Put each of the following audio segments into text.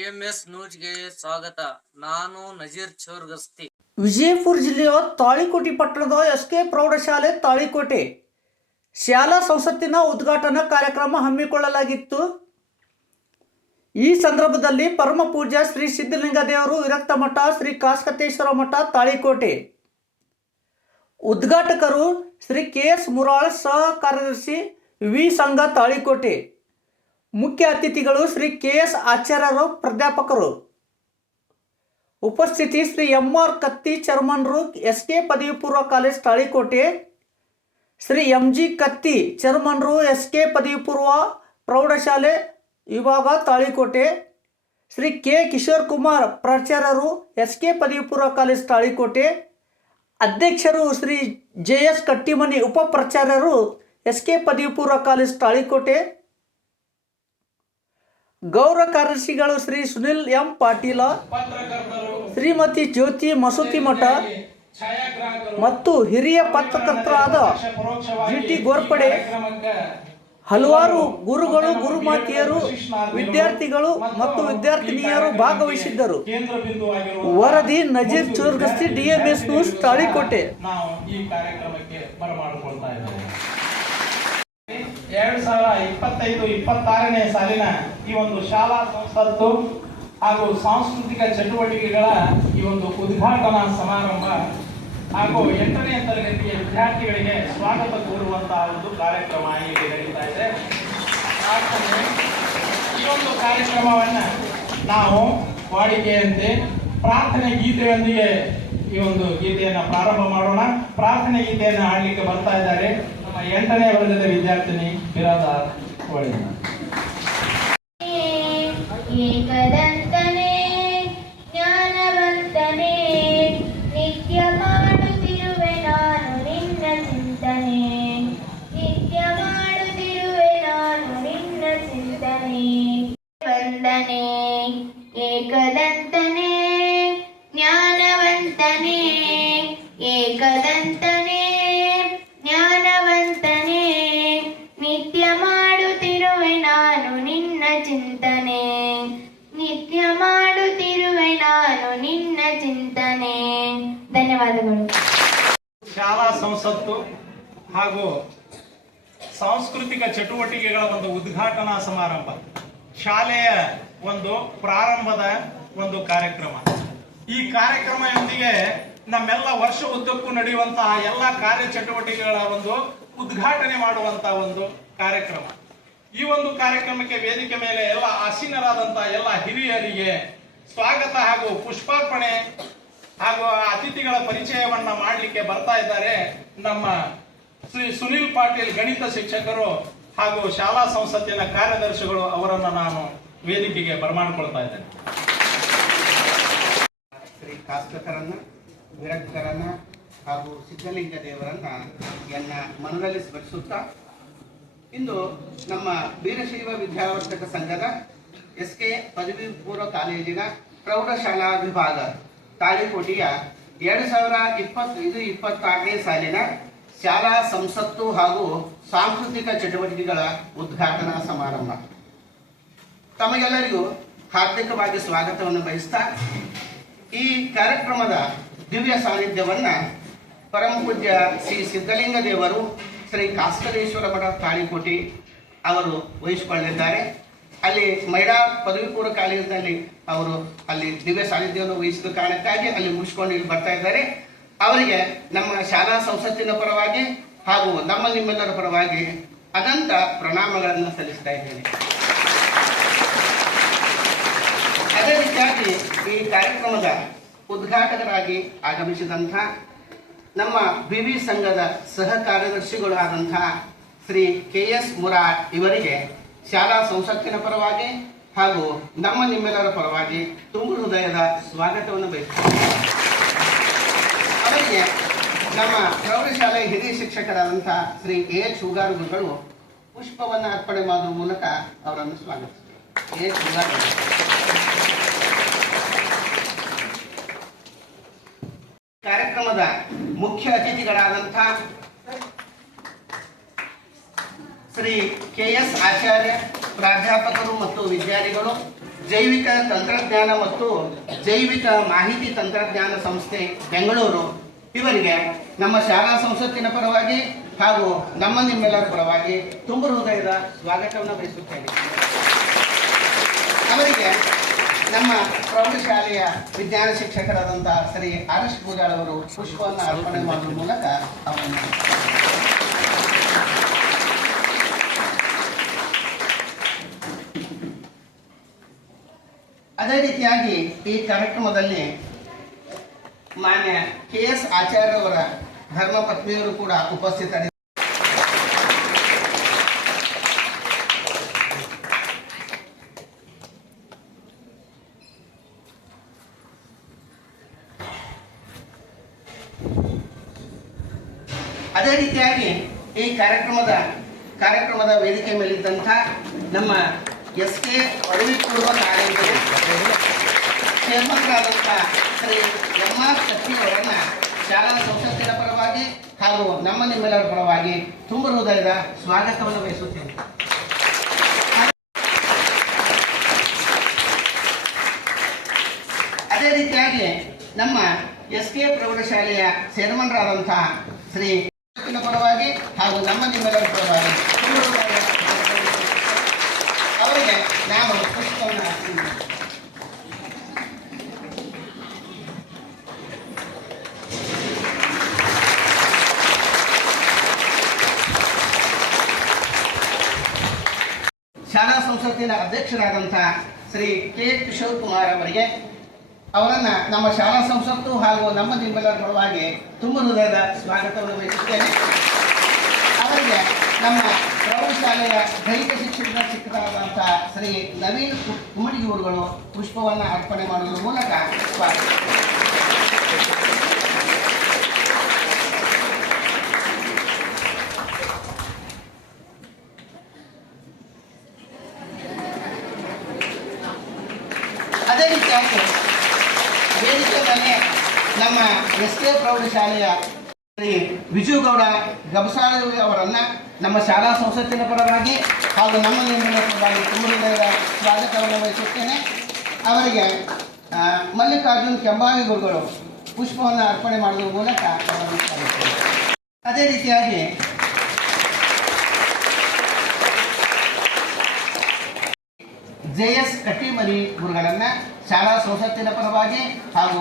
DMS ನ್ಯೂಸ್ಗೆ ಸ್ವಾಗತ. ನಾನು ನಜೀರ್ ಚೋರ್ಗಸ್ತಿ. ವಿಜಯಪುರ ಜಿಲ್ಲೆಯ ತಾಳಿಕೋಟೆ ಪಟ್ಟಣದ ಎಸ್ಕೆ ಪ್ರೌಢಶಾಲೆ ತಾಳಿಕೋಟೆ ಶಾಲಾ ಸಂಸತ್ತಿನ ಉದ್ಘಾಟನಾ ಕಾರ್ಯಕ್ರಮ ಹಮ್ಮಿಕೊಳ್ಳಲಾಗಿತ್ತು. ಈ ಸಂದರ್ಭದಲ್ಲಿ ಪರಮ ಪೂಜ್ಯ ಶ್ರೀ ಸಿದ್ಧಲಿಂಗ ದೇವರು ವಿರಕ್ತ ಮಠ, ಶ್ರೀ ಕಾಸ್ಕತೇಶ್ವರ ಮಠ ತಾಳಿಕೋಟೆ, ಉದ್ಘಾಟಕರು ಶ್ರೀ KS ಮುರಾಳ್, ಸಹ ಕಾರ್ಯದರ್ಶಿ ವಿ ಸಂಘ ತಾಳಿಕೋಟೆ, ಮುಖ್ಯ ಅತಿಥಿಗಳು ಶ್ರೀ KS ಆಚಾರ್ಯರು, ಪ್ರಾಧ್ಯಾಪಕರು. ಉಪಸ್ಥಿತಿ ಶ್ರೀ MR ಕತ್ತಿ, ಚೇರ್ಮನ್ರು, SK ಪದವಿ ಪೂರ್ವ ಕಾಲೇಜ್ ತಾಳಿಕೋಟೆ, ಶ್ರೀ MG ಕತ್ತಿ, ಚೇರ್ಮನ್ರು, SK ಪದವಿ ಪೂರ್ವ ಪ್ರೌಢಶಾಲೆ ವಿಭಾಗ ತಾಳಿಕೋಟೆ, ಶ್ರೀ K ಕಿಶೋರ್ ಕುಮಾರ್, ಪ್ರಾಚಾರ್ಯರು, SK ಪದವಿ ಪೂರ್ವ ಕಾಲೇಜ್ ತಾಳಿಕೋಟೆ, ಅಧ್ಯಕ್ಷರು ಶ್ರೀ JS ಕಟ್ಟಿಮನಿ, ಉಪ ಪ್ರಾಚಾರ್ಯರು, SK ಪದವಿ ಪೂರ್ವ ಕಾಲೇಜ್ ತಾಳಿಕೋಟೆ, ಗೌರವ ಕಾರ್ಯದರ್ಶಿಗಳು ಶ್ರೀ ಸುನಿಲ್ M ಪಾಟೀಲ, ಶ್ರೀಮತಿ ಜ್ಯೋತಿ ಮಸೂತಿಮಠ ಮತ್ತು ಹಿರಿಯ ಪತ್ರಕರ್ತರಾದ GT ಗೋರ್ಪಡೆ, ಹಲವಾರು ಗುರುಗಳು, ಗುರುಮಾತೆಯರು, ವಿದ್ಯಾರ್ಥಿಗಳು ಮತ್ತು ವಿದ್ಯಾರ್ಥಿನಿಯರು ಭಾಗವಹಿಸಿದ್ದರು. ವರದಿ ನಜೀರ್ ಚೋರ್ಗಸ್ತಿ, DMS ನ್ಯೂಸ್ ತಾಳಿಕೋಟೆ. 2025-26ನೇ ಸಾಲಿನ ಈ ಒಂದು ಶಾಲಾ ಸಂಸತ್ತು ಹಾಗೂ ಸಾಂಸ್ಕೃತಿಕ ಚಟುವಟಿಕೆಗಳ ಈ ಒಂದು ಉದ್ಘಾಟನಾ ಸಮಾರಂಭ ಹಾಗೂ 8ನೇ ತರಗತಿಯ ವಿದ್ಯಾರ್ಥಿಗಳಿಗೆ ಸ್ವಾಗತ ಕೋರುವಂತಹ ಒಂದು ಕಾರ್ಯಕ್ರಮ ಇಲ್ಲಿ ನಡೀತಾ ಇದೆ. ಈ ಒಂದು ಕಾರ್ಯಕ್ರಮವನ್ನು ನಾವು ವಾಡಿಕೆಯಂತೆ ಪ್ರಾರ್ಥನೆ ಗೀತೆಯೊಂದಿಗೆ ಈ ಒಂದು ಗೀತೆಯನ್ನು ಪ್ರಾರಂಭ ಮಾಡೋಣ. ಪ್ರಾರ್ಥನೆ ಗೀತೆಯನ್ನು ಹಾಡಲಿಕ್ಕೆ ಬರ್ತಾ ಇದ್ದಾರೆ ನಮ್ಮ 8ನೇ ವರ್ಗದ ವಿದ್ಯಾರ್ಥಿನಿ ಬಿರಾದಾರ್ ಒಳ್ಳೆಯ. ಏಕದಂತನೇ ಜ್ಞಾನವಂತನೇ, ನಿತ್ಯ ಮಾಡುತ್ತಿರುವೆ ನಾನು ನಿನ್ನ ಚಿಂತನೆ, ನಿತ್ಯ ಮಾಡುತ್ತಿರುವೆ ನಾನು ನಿನ್ನ ಚಿಂತನೆ. ವಂದನೆ ಏಕದಂತನೇ ಜ್ಞಾನವಂತನೇ, ಏಕದಂತನೇ ಜ್ಞಾನವಂತನೇ, ನಿತ್ಯ ಮಾಡುತ್ತಿರುವೆ ನಾನು ನಿನ್ನ ಚಿಂತನೆ, ನಿತ್ಯ ಮಾಡುತ್ತಿರುವೆ ನಾನು ನಿನ್ನ ಚಿಂತನೆ. ಧನ್ಯವಾದಗಳು. ಶಾಲಾ ಸಂಸತ್ತು ಹಾಗೂ ಸಾಂಸ್ಕೃತಿಕ ಚಟುವಟಿಕೆಗಳ ಒಂದು ಉದ್ಘಾಟನಾ ಸಮಾರಂಭ, ಶಾಲೆಯ ಒಂದು ಪ್ರಾರಂಭದ ಒಂದು ಕಾರ್ಯಕ್ರಮ. ಈ ಕಾರ್ಯಕ್ರಮದೊಂದಿಗೆ ನಮ್ಮೆಲ್ಲ ವರ್ಷ ಉದ್ದಕ್ಕೂ ನಡೆಯುವಂತಹ ಎಲ್ಲ ಕಾರ್ಯಚಟುವಟಿಕೆಗಳ ಒಂದು ಉದ್ಘಾಟನೆ ಮಾಡುವಂತಹ ಒಂದು ಕಾರ್ಯಕ್ರಮ. ಈ ಒಂದು ಕಾರ್ಯಕ್ರಮಕ್ಕೆ ವೇದಿಕೆ ಮೇಲೆ ಎಲ್ಲ ಆಸೀನರಾದಂತಹ ಎಲ್ಲ ಹಿರಿಯರಿಗೆ ಸ್ವಾಗತ ಹಾಗೂ ಪುಷ್ಪಾರ್ಪಣೆ ಹಾಗೂ ಅತಿಥಿಗಳ ಪರಿಚಯವನ್ನ ಮಾಡಲಿಕ್ಕೆ ಬರ್ತಾ ಇದ್ದಾರೆ ನಮ್ಮ ಶ್ರೀ ಸುನಿಲ್ ಪಾಟೀಲ್, ಗಣಿತ ಶಿಕ್ಷಕರು ಹಾಗೂ ಶಾಲಾ ಸಂಸತ್ತಿನ ಕಾರ್ಯದರ್ಶಿಗಳು. ಅವರನ್ನು ನಾನು ವೇದಿಕೆಗೆ ಬರಮಾಡಿಕೊಳ್ತಾ ಇದ್ದೇನೆ. ಶ್ರೀ ಕಾಸ್ಕತರನ್ನ, ವಿರಕ್ತರನ್ನ ಹಾಗೂ ಸಿದ್ಧಲಿಂಗ ದೇವರನ್ನ ಮನದಲ್ಲಿ ಸ್ಮರಿಸುತ್ತಾ, ಇಂದು ನಮ್ಮ ವೀರಶೈವ ವಿದ್ಯಾವರ್ಧಕ ಸಂಘದ SK ಪದವಿ ಪೂರ್ವ ಕಾಲೇಜಿನ ಪ್ರೌಢಶಾಲಾ ವಿಭಾಗ ತಾಳಿಕೋಟೆಯ 2025-26ನೇ ಸಾಲಿನ ಶಾಲಾ ಸಂಸತ್ತು ಹಾಗೂ ಸಾಂಸ್ಕೃತಿಕ ಚಟುವಟಿಕೆಗಳ ಉದ್ಘಾಟನಾ ಸಮಾರಂಭ. ತಮಗೆಲ್ಲರಿಗೂ ಹಾರ್ದಿಕವಾಗಿ ಸ್ವಾಗತವನ್ನು ಬಯಸ್ತಾ, ಈ ಕಾರ್ಯಕ್ರಮದ ದಿವ್ಯ ಸಾನ್ನಿಧ್ಯವನ್ನ ಪರಮ ಪೂಜ್ಯ ಶ್ರೀ ಸಿದ್ಧಲಿಂಗ ದೇವರು, ಶ್ರೀ ಕಾಸ್ಕತೇಶ್ವರ ಮಠ ತಾಳಿಕೋಟೆ ಅವರು ವಹಿಸಿಕೊಳ್ಳಲಿದ್ದಾರೆ. ಅಲ್ಲಿ ಮಹಿಳಾ ಪದವಿ ಪೂರ್ವ ಕಾಲೇಜಿನಲ್ಲಿ ಅವರು ಅಲ್ಲಿ ದಿವ್ಯ ಸಾನ್ನಿಧ್ಯವನ್ನು ವಹಿಸಿದ ಕಾರಣಕ್ಕಾಗಿ ಅಲ್ಲಿ ಮುಗಿಸ್ಕೊಂಡು ಇಲ್ಲಿ ಬರ್ತಾ ಇದ್ದಾರೆ. ಅವರಿಗೆ ನಮ್ಮ ಶಾಲಾ ಸಂಸತ್ತಿನ ಪರವಾಗಿ ಹಾಗೂ ನಿಮ್ಮೆಲ್ಲರ ಪರವಾಗಿ ಅನಂತ ಪ್ರಣಾಮಗಳನ್ನು ಸಲ್ಲಿಸ್ತಾ ಇದ್ದೇನೆ. ಅದೇ ರೀತಿಯಾಗಿ ಈ ಕಾರ್ಯಕ್ರಮದ ಉದ್ಘಾಟಕರಾಗಿ ಆಗಮಿಸಿದಂಥ ನಮ್ಮ BV ಸಂಘದ ಸಹ ಕಾರ್ಯದರ್ಶಿಗಳು ಆದಂತಹ ಶ್ರೀ KS ಮುರಾಳ್ ಇವರಿಗೆ ಶಾಲಾ ಸಂಸತ್ತಿನ ಪರವಾಗಿ ಹಾಗೂ ನಿಮ್ಮೆಲ್ಲರ ಪರವಾಗಿ ತುಂಬು ಹೃದಯದ ಸ್ವಾಗತವನ್ನು ಬಯಸುತ್ತೇನೆ. ಅವರಿಗೆ ನಮ್ಮ ಪ್ರೌಢಶಾಲೆ ಹಿರಿಯ ಶಿಕ್ಷಕರಾದಂತಹ ಶ್ರೀ AH ಹುಗಾರ್ ಗುರುಗಳು ಪುಷ್ಪವನ್ನು ಅರ್ಪಣೆ ಮಾಡುವ ಮೂಲಕ ಅವರನ್ನು ಸ್ವಾಗತಿಸುತ್ತೇವೆ. AH ಹುಗಾರ್ ಕಾರ್ಯಕ್ರಮದ ಮುಖ್ಯ ಅತಿಥಿಗಳಾದಂತಹ ಶ್ರೀ KS ಆಚಾರ್ಯ, ಪ್ರಾಧ್ಯಾಪಕರು ಮತ್ತು ವಿದ್ಯಾರ್ಥಿಗಳು, ಜೈವಿಕ ತಂತ್ರಜ್ಞಾನ ಮತ್ತು ಜೈವಿಕ ಮಾಹಿತಿ ತಂತ್ರಜ್ಞಾನ ಸಂಸ್ಥೆ ಬೆಂಗಳೂರು ಇವರಿಗೆ ನಮ್ಮ ಶಾಲಾ ಸಂಸತ್ತಿನ ಪರವಾಗಿ ಹಾಗೂ ನಿಮ್ಮೆಲ್ಲರ ಪರವಾಗಿ ತುಂಬ ಹೃದಯದ ಸ್ವಾಗತವನ್ನು ಬಯಸುತ್ತೇನೆ. ಅವರಿಗೆ ನಮ್ಮ ಪ್ರೌಢಶಾಲೆಯ ವಿಜ್ಞಾನ ಶಿಕ್ಷಕರಾದಂಥ ಶ್ರೀ ಆರ್.ಎಸ್. ಪೂಜಾರ್ ಅವರು ಪುಷ್ಪವನ್ನು ಅರ್ಪಣೆ ಮಾಡುವ ಮೂಲಕ ಅವರನ್ನು ಅದೇ ರೀತಿಯಾಗಿ ಈ ಕಾರ್ಯಕ್ರಮದಲ್ಲಿ ಮಾನ್ಯ ಕೆ.ಎಸ್. ಆಚಾರ್ಯವರ ಧರ್ಮಪತ್ನಿಯರು ಕೂಡ ಉಪಸ್ಥಿತರಿದ್ದಾರೆ. ಅದೇ ರೀತಿಯಾಗಿ ಈ ಕಾರ್ಯಕ್ರಮದ ವೇದಿಕೆ ಮೇಲಿದ್ದಂಥ ನಮ್ಮ ಎಸ್.ಕೆ. ಪದವಿ ಪೂರ್ವ ಕಾಲೇಜಿನ ಚೇರ್ಮನ್ರಾದಂಥ ಶ್ರೀ ಎಂ.ಆರ್. ಕತ್ತಿ ಅವರನ್ನು ಶಾಲಾ ಸಂಸತ್ತಿನ ಪರವಾಗಿ ಹಾಗೂ ನಿಮ್ಮೆಲ್ಲರ ಪರವಾಗಿ ತುಂಬ ಹೃದಯದ ಸ್ವಾಗತವನ್ನು ಬಯಸುತ್ತೇನೆ. ಅದೇ ರೀತಿಯಾಗಿ ನಮ್ಮ ಎಸ್.ಕೆ. ಪ್ರೌಢಶಾಲೆಯ ಚೇರ್ಮನ್ರಾದಂಥ ಶ್ರೀ ಪರವಾಗಿ ಹಾಗೂ ನಿಮ್ಮೆಲ್ಲರ ಪರವಾಗಿ ತುಂಬ ಹೃದಯದ ಅವರಿಗೆ ನಾನು ಪುಷ್ಪವನ್ನು ಹಾಕ್ತೀನಿ. ಶಾಲಾ ಸಂಸತ್ತಿನ ಅಧ್ಯಕ್ಷರಾದಂಥ ಶ್ರೀ ಕೆ. ಕಿಶೋರ್ ಕುಮಾರ್ ಅವರಿಗೆ ಅವರನ್ನು ನಮ್ಮ ಶಾಲಾ ಸಂಸತ್ತು ಹಾಗೂ ನಿಮ್ಮೆಲ್ಲರ ಪರವಾಗಿ ತುಂಬ ಹೃದಯದ ಸ್ವಾಗತವನ್ನು ಬಯಸುತ್ತೇನೆ. ಅವರಿಗೆ ನಮ್ಮ ಪ್ರೌಢಶಾಲೆಯ ದೈಹಿಕ ಶಿಕ್ಷಕರಾದಂಥ ಶ್ರೀ ನವೀನ್ ಕುಮಡಿಯೂರುಗಳು ಪುಷ್ಪವನ್ನು ಅರ್ಪಣೆ ಮಾಡುವ ಮೂಲಕ ಸ್ವಾಗತ. ಅದೇ ರೀತಿಯಾಗಿ ವೇದಿಕೆ ಮೇಲೆ ನಮ್ಮ ಎಸ್.ಕೆ. ಪ್ರೌಢಶಾಲೆಯ ಶ್ರೀ ವಿಜುಗೌಡ ಗಬಸಾಳ ಅವರನ್ನು ನಮ್ಮ ಶಾಲಾ ಸಂಸತ್ತಿನ ಪರವಾಗಿ ಹಾಗೂ ನಿಮ್ಮೆಲ್ಲರ ಪರವಾಗಿ ತುಂಬ ಹೃದಯದ ಸ್ವಾಗತವನ್ನು ವಹಿಸುತ್ತೇನೆ. ಅವರಿಗೆ ಮಲ್ಲಿಕಾರ್ಜುನ್ ಕೆಂಬಾವಿ ಗುರುಗಳು ಪುಷ್ಪವನ್ನು ಅರ್ಪಣೆ ಮಾಡುವ ಮೂಲಕ ಅವರನ್ನು ಸ್ವಾಗತಿಸುತ್ತೇನೆ. ಅದೇ ರೀತಿಯಾಗಿ ಜೆ.ಎಸ್. ಕಟ್ಟಿಮರಿ ಗುರುಗಳನ್ನು ಶಾಲಾ ಸಂಸತ್ತಿನ ಪರವಾಗಿ ಹಾಗೂ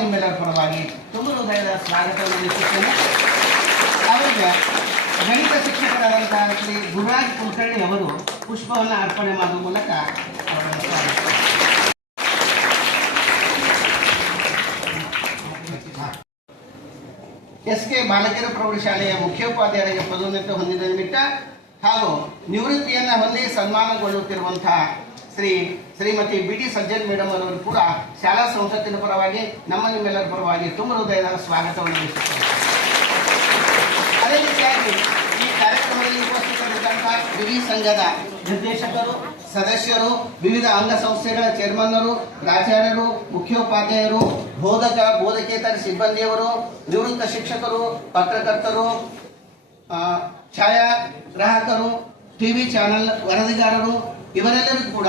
ನಿಮ್ಮೆಲ್ಲರ ಪರವಾಗಿ ತುಂಬ ಹೃದಯದ ಸ್ವಾಗತವನ್ನು ನೀಡುತ್ತೇನೆ. ಅವರಿಗೆ ಗಣಿತ ಶಿಕ್ಷಕರಾದಂತಹ ಶ್ರೀ ಗುರುರಾಜ್ ಕುಲಕರ್ಣಿ ಅವರು ಪುಷ್ಪವನ್ನು ಅರ್ಪಣೆ ಮಾಡುವ ಮೂಲಕ ಅವರನ್ನು ಸ್ವಾಗತಿಸುತ್ತಾರೆ. ಎಸ್.ಕೆ. ಬಾಲಕಿಯರ ಪ್ರೌಢಶಾಲೆಯ ಮುಖ್ಯೋಪಾಧ್ಯಾಯರಿಗೆ ಪದೋನ್ನತಿ ಹೊಂದಿದ ನಿಮಿತ್ತ ಹಾಗೂ ನಿವೃತ್ತಿಯನ್ನು ಹೊಂದಿ ಸನ್ಮಾನಗೊಳ್ಳುತ್ತಿರುವಂತಹ ಶ್ರೀಮತಿ ಬಿ.ಡಿ. ಸಜ್ಜನ್ ಮೇಡಮ್ ಅವರು ಕೂಡ ಶಾಲಾ ಸಂಸತ್ತಿನ ಪರವಾಗಿ ನಿಮ್ಮೆಲ್ಲರ ಪರವಾಗಿ ತುಂಬ ಹೃದಯದ ಸ್ವಾಗತವನ್ನು ನೀಡುತ್ತಾರೆ. ಅದೇ ರೀತಿಯಾಗಿ ಈ ಕಾರ್ಯಕ್ರಮದಲ್ಲಿ ಉಪಸ್ಥಿತರಿದ್ದಂಥ ವಿವಿ ಸಂಘದ ನಿರ್ದೇಶಕರು, ಸದಸ್ಯರು, ವಿವಿಧ ಅಂಗಸಂಸ್ಥೆಗಳ ಚೇರ್ಮನ್ನರು, ಪ್ರಾಚಾರ್ಯರು, ಮುಖ್ಯೋಪಾಧ್ಯಾಯರು, ಬೋಧಕೇತರ ಸಿಬ್ಬಂದಿಯವರು, ನಿವೃತ್ತ ಶಿಕ್ಷಕರು, ಪತ್ರಕರ್ತರು, ಛಾಯಾಗ್ರಾಹಕರು, ಟಿವಿ ಚಾನೆಲ್ ವರದಿಗಾರರು ಇವರೆಲ್ಲರೂ ಕೂಡ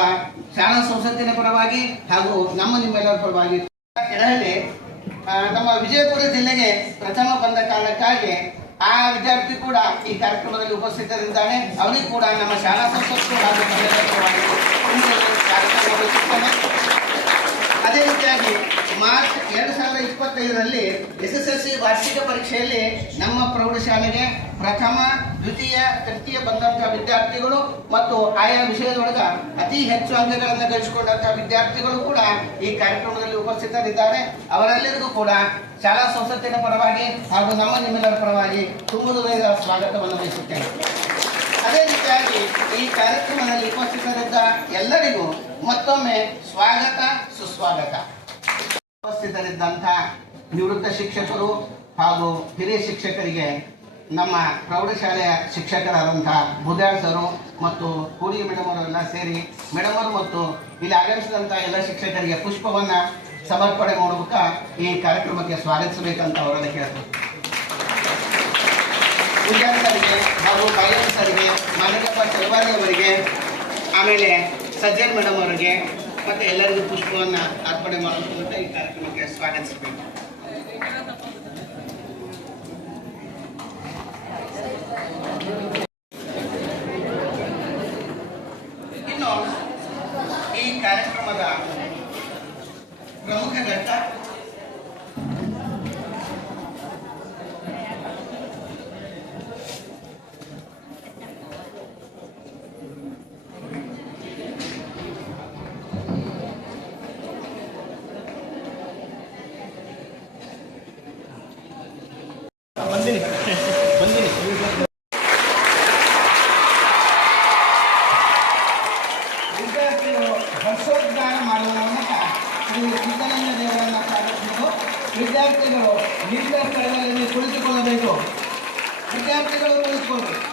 ಶಾಲಾ ಸಂಸತ್ತಿನ ಪರವಾಗಿ ಹಾಗೂ ನಿಮ್ಮೆಲ್ಲರ ಪರವಾಗಿ ಕೆಳಹಳ್ಳಿ ನಮ್ಮ ವಿಜಯಪುರ ಜಿಲ್ಲೆಗೆ ಪ್ರಥಮ ಬಂದ ಕಾರಣಕ್ಕಾಗಿ ಆ ವಿದ್ಯಾರ್ಥಿ ಕೂಡ ಈ ಕಾರ್ಯಕ್ರಮದಲ್ಲಿ ಉಪಸ್ಥಿತರಿದ್ದಾನೆ. ಅವರಿಗೂ ಕೂಡ ನಮ್ಮ ಶಾಲಾ ಸಂಸತ್ತು ಹಾಗೂ ಪರವಾಗಿ ಅದೇ ರೀತಿಯಾಗಿ ಮಾರ್ಚ್ 2025ರಲ್ಲಿ SSLC ವಾರ್ಷಿಕ ಪರೀಕ್ಷೆಯಲ್ಲಿ ನಮ್ಮ ಪ್ರೌಢಶಾಲೆಗೆ ಪ್ರಥಮ, ದ್ವಿತೀಯ, ತೃತೀಯ ಬಂದಂತಹ ವಿದ್ಯಾರ್ಥಿಗಳು ಮತ್ತು ಆಯಾ ವಿಷಯದೊಳಗ ಅತಿ ಹೆಚ್ಚು ಅಂಕಗಳನ್ನು ಗಳಿಸಿಕೊಂಡಂತಹ ವಿದ್ಯಾರ್ಥಿಗಳು ಕೂಡ ಈ ಕಾರ್ಯಕ್ರಮದಲ್ಲಿ ಉಪಸ್ಥಿತರಿದ್ದಾರೆ. ಅವರೆಲ್ಲರಿಗೂ ಕೂಡ ಶಾಲಾ ಸಂಸತ್ತಿನ ಪರವಾಗಿ ಹಾಗೂ ನಿಮ್ಮೆಲ್ಲರ ಪರವಾಗಿ ತುಂಬ ಹೃದಯದ ಸ್ವಾಗತವನ್ನು ಬಯಸುತ್ತೇನೆ. ಅದೇ ರೀತಿಯಾಗಿ ಈ ಕಾರ್ಯಕ್ರಮದಲ್ಲಿ ಉಪಸ್ಥಿತರಿದ್ದ ಎಲ್ಲರಿಗೂ ಮತ್ತೊಮ್ಮೆ ಸ್ವಾಗತ, ಸುಸ್ವಾಗತ. ಉಪಸ್ಥಿತರಿದ್ದಂಥ ನಿವೃತ್ತ ಶಿಕ್ಷಕರು ಹಾಗೂ ಹಿರಿಯ ಶಿಕ್ಷಕರಿಗೆ ನಮ್ಮ ಪ್ರೌಢಶಾಲೆಯ ಶಿಕ್ಷಕರಾದಂಥ ಬುದ್ಯಾಳ್ ಸರು ಮತ್ತು ಕೂಡಿ ಮೇಡಮ್ ಅವರೆಲ್ಲ ಸೇರಿ ಮೇಡಮ್ ಅವರು ಮತ್ತು ಇಲ್ಲಿ ಆಗಮಿಸಿದಂಥ ಎಲ್ಲ ಶಿಕ್ಷಕರಿಗೆ ಪುಷ್ಪವನ್ನು ಸಮರ್ಪಣೆ ಮಾಡೋದಕ್ಕೆ ಈ ಕಾರ್ಯಕ್ರಮಕ್ಕೆ ಸ್ವಾಗತಿಸಬೇಕಂತ ಅವರೆಲ್ಲ ಕೇಳ್ತಾರೆ. ಪೂಜಾರಿ ಸರಿಗೆ ಹಾಗೂ ಬಾಲಕ ಸರಿಗೆ, ಮಾನಗಪ್ಪ ಚಲವಾರಿ ಅವರಿಗೆ, ಆಮೇಲೆ ಸಜ್ಜನ್ ಮೇಡಮ್ ಅವರಿಗೆ, ಮತ್ತೆ ಎಲ್ಲರಿಗೂ ಪುಷ್ಪವನ್ನು ಅರ್ಪಣೆ ಮಾಡುವಂತ ಈ ಕಾರ್ಯಕ್ರಮಕ್ಕೆ ಸ್ವಾಗತಿಸಬೇಕು. ಇನ್ನು ಈ ಕಾರ್ಯಕ್ರಮದ ಪ್ರಮುಖ ಘಟ್ಟ ವಿದ್ಯಾರ್ಥಿಗಳು ಹರ್ಷೋದ್ಗಾರ ಮಾಡುವ ಮೂಲಕ ಶ್ರೀ ಸಿದ್ದಲಿಂಗ ದೇವರನ್ನು ಸ್ವಾಗತಿಸಲು ವಿದ್ಯಾರ್ಥಿಗಳು ನಿಂತ ಸ್ಥಳದಲ್ಲಿ ಕುಳಿತುಕೊಳ್ಳಬೇಕು. ವಿದ್ಯಾರ್ಥಿಗಳು ಕುಳಿತುಕೊಳ್ಳಬೇಕು.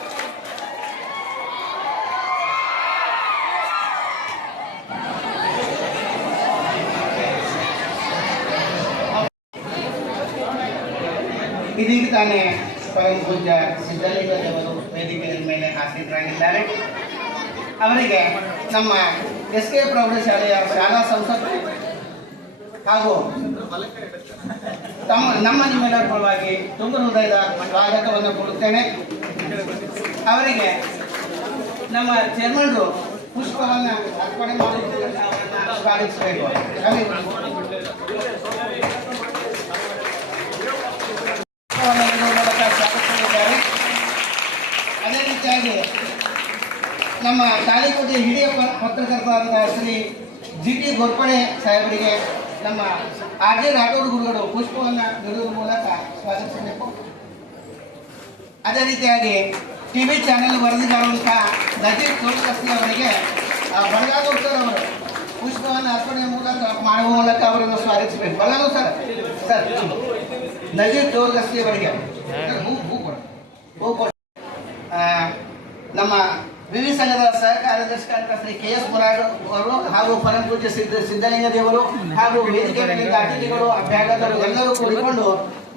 ಇದೀಗ ತಾನೇ ಪರಮ ಪೂಜ್ಯ ಸಿದ್ದಲಿಂಗ ದೇವರು ವೇದಿಕೆಯ ಮೇಲೆ ಆಸೀನರಾಗಿದ್ದಾರೆ. ಅವರಿಗೆ ನಮ್ಮ SK ಪ್ರೌಢಶಾಲೆಯ ಶಾಲಾ ಸಂಸತ್ತು ಹಾಗೂ ನಮ್ಮ ನಿಮ್ಮೆಲ್ಲರ ಪರವಾಗಿ ತುಂಬ ಹೃದಯದ ಸ್ವಾಗತವನ್ನು ಕೊಡುತ್ತೇನೆ. ಅವರಿಗೆ ನಮ್ಮ ಚೇರ್ಮನ್ರು ಪುಷ್ಪವನ್ನು ಅರ್ಪಣೆ ಮಾಡಿ ಅವರನ್ನು ಸ್ವಾಗತಿಸಬೇಕು. ಅದೇ ರೀತಿಯಾಗಿ ನಮ್ಮ ತಾಲೀಕೋಟೆಯ ಹಿರಿಯ ಪತ್ರಕರ್ತರಾದ ಶ್ರೀ GT ಗೋರ್ಪಡೆ ಸಾಹೇಬರಿಗೆ ನಮ್ಮ RJ ರಾಠೋಡ್ ಗುರುಗಳು ಪುಷ್ಪವನ್ನು ನೀಡುವ ಮೂಲಕ ಸ್ವಾಗತಿಸಬೇಕು. ಅದೇ ರೀತಿಯಾಗಿ TV ಚಾನೆಲ್ ವರದಿಗಾರರಂತಹ ನಜೀರ್ ತೋರ್ಕಸ್ತಿ ಅವರಿಗೆ ಬಳ್ಳಾನೂರ್ ಸರ್ ಅವರು ಪುಷ್ಪವನ್ನು ಅರ್ಪಣೆ ಮಾಡುವ ಮೂಲಕ ಅವರನ್ನು ಸ್ವಾಗತಿಸಬೇಕು. ಬಳ್ಳಾನೂರ್ ಸರ್ ನಜೀರ್ ತೋರ್ಕಸ್ತಿ ಅವರಿಗೆ ನಮ್ಮ ವಿವಿ ಸಂಘದ ಸಹ ಕಾರ್ಯದರ್ಶಿ ಶ್ರೀ KS ಮುರಾಡ್ ಅವರು ಹಾಗೂ ಪರಮ ಪೂಜ್ಯ ಸಿದ್ದಲಿಂಗ ದೇವರು ಹಾಗೂ ವೇದಿಕೆ ಮೇಲಿದ್ದ ಅತಿಥಿಗಳು ಅಭ್ಯಾಗತರು ಎಲ್ಲರೂ ಕೂಡಿಕೊಂಡು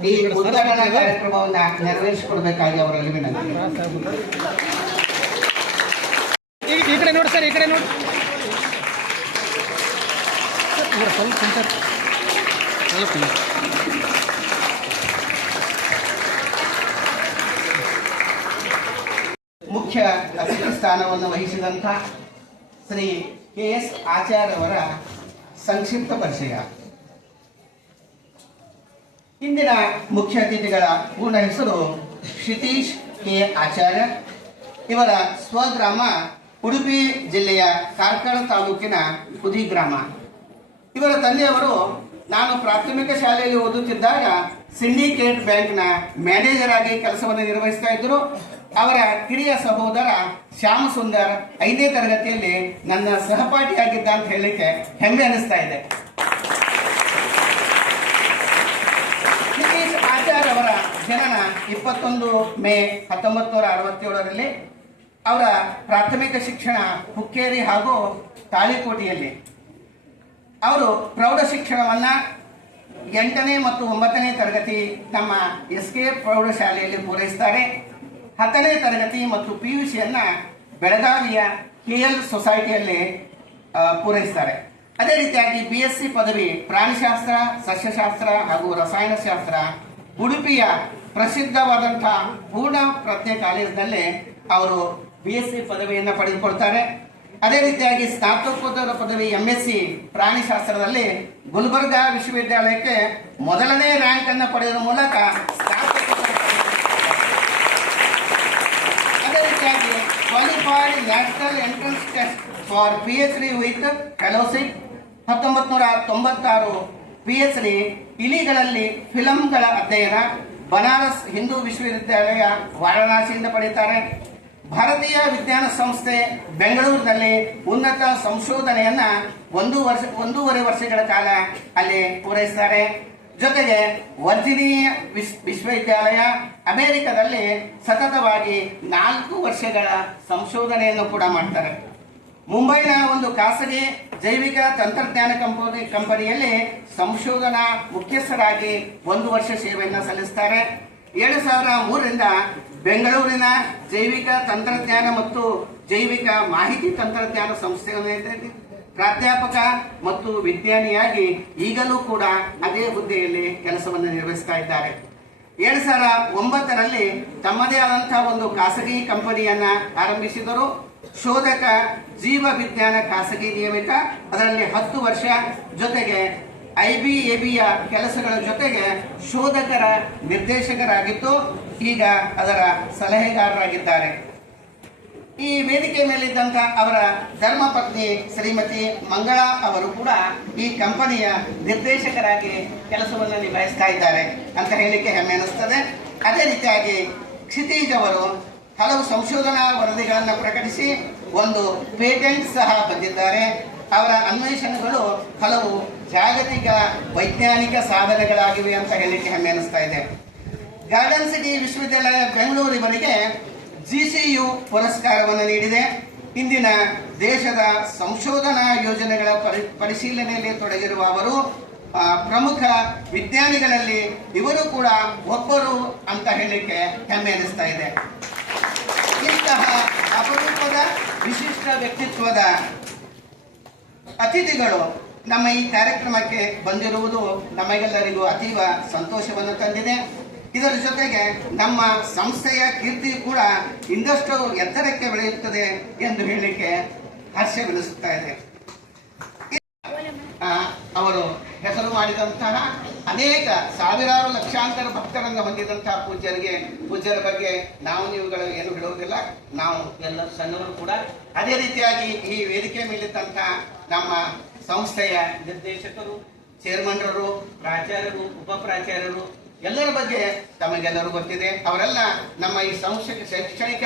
ಈ ಉದ್ಘಾಟನಾ ಕಾರ್ಯಕ್ರಮವನ್ನು ನೆರವೇರಿಸಿಕೊಡ್ಬೇಕಾಗಿ ಅವರಲ್ಲಿ ವಿನಂತಿ. ಈ ಕಡೆ ನೋಡಿ ಸರ್, ಈ ಕಡೆ ನೋಡಿ ಮುಖ್ಯ ಅತಿಥಿ ಸ್ಥಾನವನ್ನು ವಹಿಸಿದಂಥ ಶ್ರೀ KS ಆಚಾರ್ಯ ಅವರ ಸಂಕ್ಷಿಪ್ತ ಪರಿಚಯ. ಇಂದಿನ ಮುಖ್ಯ ಅತಿಥಿಗಳ ಪೂರ್ಣ ಹೆಸರು ಕ್ಷಿತೀಶ್ K ಆಚಾರ್ಯ. ಇವರ ಸ್ವಗ್ರಾಮ ಉಡುಪಿ ಜಿಲ್ಲೆಯ ಕಾರ್ಕಳ ತಾಲೂಕಿನ ಕುದಿ ಗ್ರಾಮ. ಇವರ ತಂದೆಯವರು ನಾನು ಪ್ರಾಥಮಿಕ ಶಾಲೆಯಲ್ಲಿ ಓದುತ್ತಿದ್ದಾಗ ಸಿಂಡಿಕೇಟ್ ಬ್ಯಾಂಕ್ನ ಮ್ಯಾನೇಜರ್ ಆಗಿ ಕೆಲಸವನ್ನು ನಿರ್ವಹಿಸ್ತಾ ಇದ್ದರು. ಅವರ ಕಿರಿಯ ಸಹೋದರ ಶ್ಯಾಮ ಸುಂದರ್ 5ನೇ ತರಗತಿಯಲ್ಲಿ ನನ್ನ ಸಹಪಾಠಿಯಾಗಿದ್ದ ಅಂತ ಹೇಳಲಿಕ್ಕೆ ಹೆಮ್ಮೆ ಅನಿಸ್ತಾ ಇದೆ. ಕ್ಷಿತೀಶ್ ಆಚಾರ್ಯ ಅವರ ಜನನ 21 ಮೇ 1967ರಲ್ಲಿ. ಅವರ ಪ್ರಾಥಮಿಕ ಶಿಕ್ಷಣ ಹುಕ್ಕೇರಿ ಹಾಗೂ ತಾಳಿಕೋಟೆಯಲ್ಲಿ. ಅವರು ಪ್ರೌಢ ಶಿಕ್ಷಣವನ್ನು 8ನೇ ಮತ್ತು 9ನೇ ತರಗತಿ ನಮ್ಮ SK ಪ್ರೌಢಶಾಲೆಯಲ್ಲಿ ಪೂರೈಸ್ತಾರೆ. 10ನೇ ತರಗತಿ ಮತ್ತು PUCಯನ್ನು ಬೆಳಗಾವಿಯ KL ಸೊಸೈಟಿಯಲ್ಲಿ ಪೂರೈಸ್ತಾರೆ. ಅದೇ ರೀತಿಯಾಗಿ BSc ಪದವಿ ಪ್ರಾಣಿಶಾಸ್ತ್ರ, ಸಸ್ಯಶಾಸ್ತ್ರ ಹಾಗೂ ರಸಾಯನಶಾಸ್ತ್ರ ಉಡುಪಿಯ ಪ್ರಸಿದ್ಧವಾದಂಥ ಪೂರ್ಣ ಪ್ರಜ್ಞೆ ಕಾಲೇಜಿನಲ್ಲಿ ಅವರು BSc ಪದವಿಯನ್ನು ಪಡೆದುಕೊಳ್ತಾರೆ. ಅದೇ ರೀತಿಯಾಗಿ ಸ್ನಾತಕೋತ್ತರ ಪದವಿ MSc ಪ್ರಾಣಿಶಾಸ್ತ್ರದಲ್ಲಿ ಗುಲ್ಬರ್ಗಾ ವಿಶ್ವವಿದ್ಯಾಲಯಕ್ಕೆ ಮೊದಲನೇ ರ್ಯಾಂಕ್ ಅನ್ನು ಪಡೆಯುವ ಮೂಲಕ ಅದೇ ರೀತಿಯಾಗಿ qualified national entrance test for PhD with fellowship 1996 PhD ಇಲಿಗಳಲ್ಲಿ ಫಿಲಂಗಳ ಅಧ್ಯಯನ ಬನಾರಸ್ ಹಿಂದೂ ವಿಶ್ವವಿದ್ಯಾಲಯ ವಾರಣಾಸಿಯಿಂದ ಪಡೆಯುತ್ತಾರೆ. ಭಾರತೀಯ ವಿಜ್ಞಾನ ಸಂಸ್ಥೆ ಬೆಂಗಳೂರಿನಲ್ಲಿ ಉನ್ನತ ಸಂಶೋಧನೆಯನ್ನ 1.5 ವರ್ಷಗಳ ಕಾಲ ಅಲ್ಲಿ ಪೂರೈಸ್ತಾರೆ. ಜೊತೆಗೆ ವರ್ಜಿನಿಯಾ ವಿಶ್ವವಿದ್ಯಾಲಯ ಅಮೆರಿಕದಲ್ಲಿ ಸತತವಾಗಿ 4 ವರ್ಷಗಳ ಸಂಶೋಧನೆಯನ್ನು ಕೂಡ ಮಾಡ್ತಾರೆ. ಮುಂಬೈನ ಒಂದು ಖಾಸಗಿ ಜೈವಿಕ ತಂತ್ರಜ್ಞಾನ ಕಂಪನಿಯಲ್ಲಿ ಸಂಶೋಧನಾ ಮುಖ್ಯಸ್ಥರಾಗಿ 1 ವರ್ಷ ಸೇವೆಯನ್ನು ಸಲ್ಲಿಸ್ತಾರೆ. 2003ರಿಂದ ಬೆಂಗಳೂರಿನ ಜೈವಿಕ ತಂತ್ರಜ್ಞಾನ ಮತ್ತು ಜೈವಿಕ ಮಾಹಿತಿ ತಂತ್ರಜ್ಞಾನ ಸಂಸ್ಥೆಯಲ್ಲಿ ಪ್ರಾಧ್ಯಾಪಕ ಮತ್ತು ವಿಜ್ಞಾನಿಯಾಗಿ ಈಗಲೂ ಕೂಡ ಅದೇ ಹುದ್ದೆಯಲ್ಲಿ ಕೆಲಸವನ್ನು ನಿರ್ವಹಿಸ್ತಾ ಇದ್ದಾರೆ. 2009ರಲ್ಲಿ ತಮ್ಮದೇ ಆದಂತಹ ಒಂದು ಖಾಸಗಿ ಕಂಪನಿಯನ್ನ ಆರಂಭಿಸಿದರು. ಶೋಧಕ ಜೀವ ವಿಜ್ಞಾನ ಖಾಸಗಿ ನಿಯಮಿತ, ಅದರಲ್ಲಿ 10 ವರ್ಷ, ಜೊತೆಗೆ IBABಯ ಕೆಲಸಗಳ ಜೊತೆಗೆ ಶೋಧಕರ ನಿರ್ದೇಶಕರಾಗಿದ್ದು ಈಗ ಅದರ ಸಲಹೆಗಾರರಾಗಿದ್ದಾರೆ. ಈ ವೇದಿಕೆ ಮೇಲಿದ್ದಂಥ ಅವರ ಧರ್ಮಪತ್ನಿ ಶ್ರೀಮತಿ ಮಂಗಳಾ ಅವರು ಕೂಡ ಈ ಕಂಪನಿಯ ನಿರ್ದೇಶಕರಾಗಿ ಕೆಲಸವನ್ನು ನಿಭಾಯಿಸ್ತಾ ಇದ್ದಾರೆ ಅಂತ ಹೇಳಲಿಕ್ಕೆ ಹೆಮ್ಮೆ ಅನಿಸ್ತದೆ. ಅದೇ ರೀತಿಯಾಗಿ ಕ್ಷಿತೀಜ್ ಅವರು ಹಲವು ಸಂಶೋಧನಾ ವರದಿಗಳನ್ನು ಪ್ರಕಟಿಸಿ ಒಂದು ಪೇಟೆಂಟ್ ಸಹ ಬಂದಿದ್ದಾರೆ. ಅವರ ಅನ್ವೇಷಣೆಗಳು ಹಲವು ಜಾಗತಿಕ ವೈಜ್ಞಾನಿಕ ಸಾಧನೆಗಳಾಗಿವೆ ಅಂತ ಹೇಳಲಿಕ್ಕೆ ಹೆಮ್ಮೆ ಅನಿಸ್ತಾ ಇದೆ. ಗಾರ್ಡನ್ ಸಿಟಿ ವಿಶ್ವವಿದ್ಯಾಲಯ ಬೆಂಗಳೂರು ಇವರಿಗೆ GCU ಪುರಸ್ಕಾರವನ್ನು ನೀಡಿದೆ. ಇಂದಿನ ದೇಶದ ಸಂಶೋಧನಾ ಯೋಜನೆಗಳ ಪರಿಶೀಲನೆಯಲ್ಲಿ ತೊಡಗಿರುವ ಅವರು ಪ್ರಮುಖ ವಿಜ್ಞಾನಿಗಳಲ್ಲಿ ಇವರು ಕೂಡ ಒಬ್ಬರು ಅಂತ ಹೇಳಲಿಕ್ಕೆ ಹೆಮ್ಮೆ ಅನಿಸ್ತಾ ಇದೆ. ಇಂತಹ ಅಪರೂಪದ ವಿಶಿಷ್ಟ ವ್ಯಕ್ತಿತ್ವದ ಅತಿಥಿಗಳು ನಮ್ಮ ಈ ಕಾರ್ಯಕ್ರಮಕ್ಕೆ ಬಂದಿರುವುದು ನಮಗೆಲ್ಲರಿಗೂ ಅತೀವ ಸಂತೋಷವನ್ನು ತಂದಿದೆ. ಇದರ ಜೊತೆಗೆ ನಮ್ಮ ಸಂಸ್ಥೆಯ ಕೀರ್ತಿ ಕೂಡ ಇನ್ನಷ್ಟು ಎತ್ತರಕ್ಕೆ ಬೆಳೆಯುತ್ತದೆ ಎಂದು ಹೇಳಲಿಕ್ಕೆ ಹರ್ಷವೆನಿಸುತ್ತಾ ಇದೆ. ಅವರು ಹೆಸರು ಮಾಡಿದಂತಹ ಅನೇಕ ಸಾವಿರಾರು ಲಕ್ಷಾಂತರ ಭಕ್ತರನ್ನು ಹೊಂದಿದಂತಹ ಪೂಜ್ಯರ ಬಗ್ಗೆ ನಾವು ನೀವುಗಳು ಏನು ಹೇಳುವುದಿಲ್ಲ, ನಾವು ಎಲ್ಲ ಸಣ್ಣವರು ಕೂಡ. ಅದೇ ರೀತಿಯಾಗಿ ಈ ವೇದಿಕೆ ಮೇಲಿದ್ದಂತಹ ನಮ್ಮ ಸಂಸ್ಥೆಯ ನಿರ್ದೇಶಕರು, ಚೇರ್ಮನ್ರು, ಪ್ರಾಚಾರ್ಯರು, ಉಪಪ್ರಾಚಾರ್ಯರು ಎಲ್ಲರ ಬಗ್ಗೆ ತಮಗೆಲ್ಲರೂ ಗೊತ್ತಿದೆ. ಅವರೆಲ್ಲ ನಮ್ಮ ಈ ಶೈಕ್ಷಣಿಕ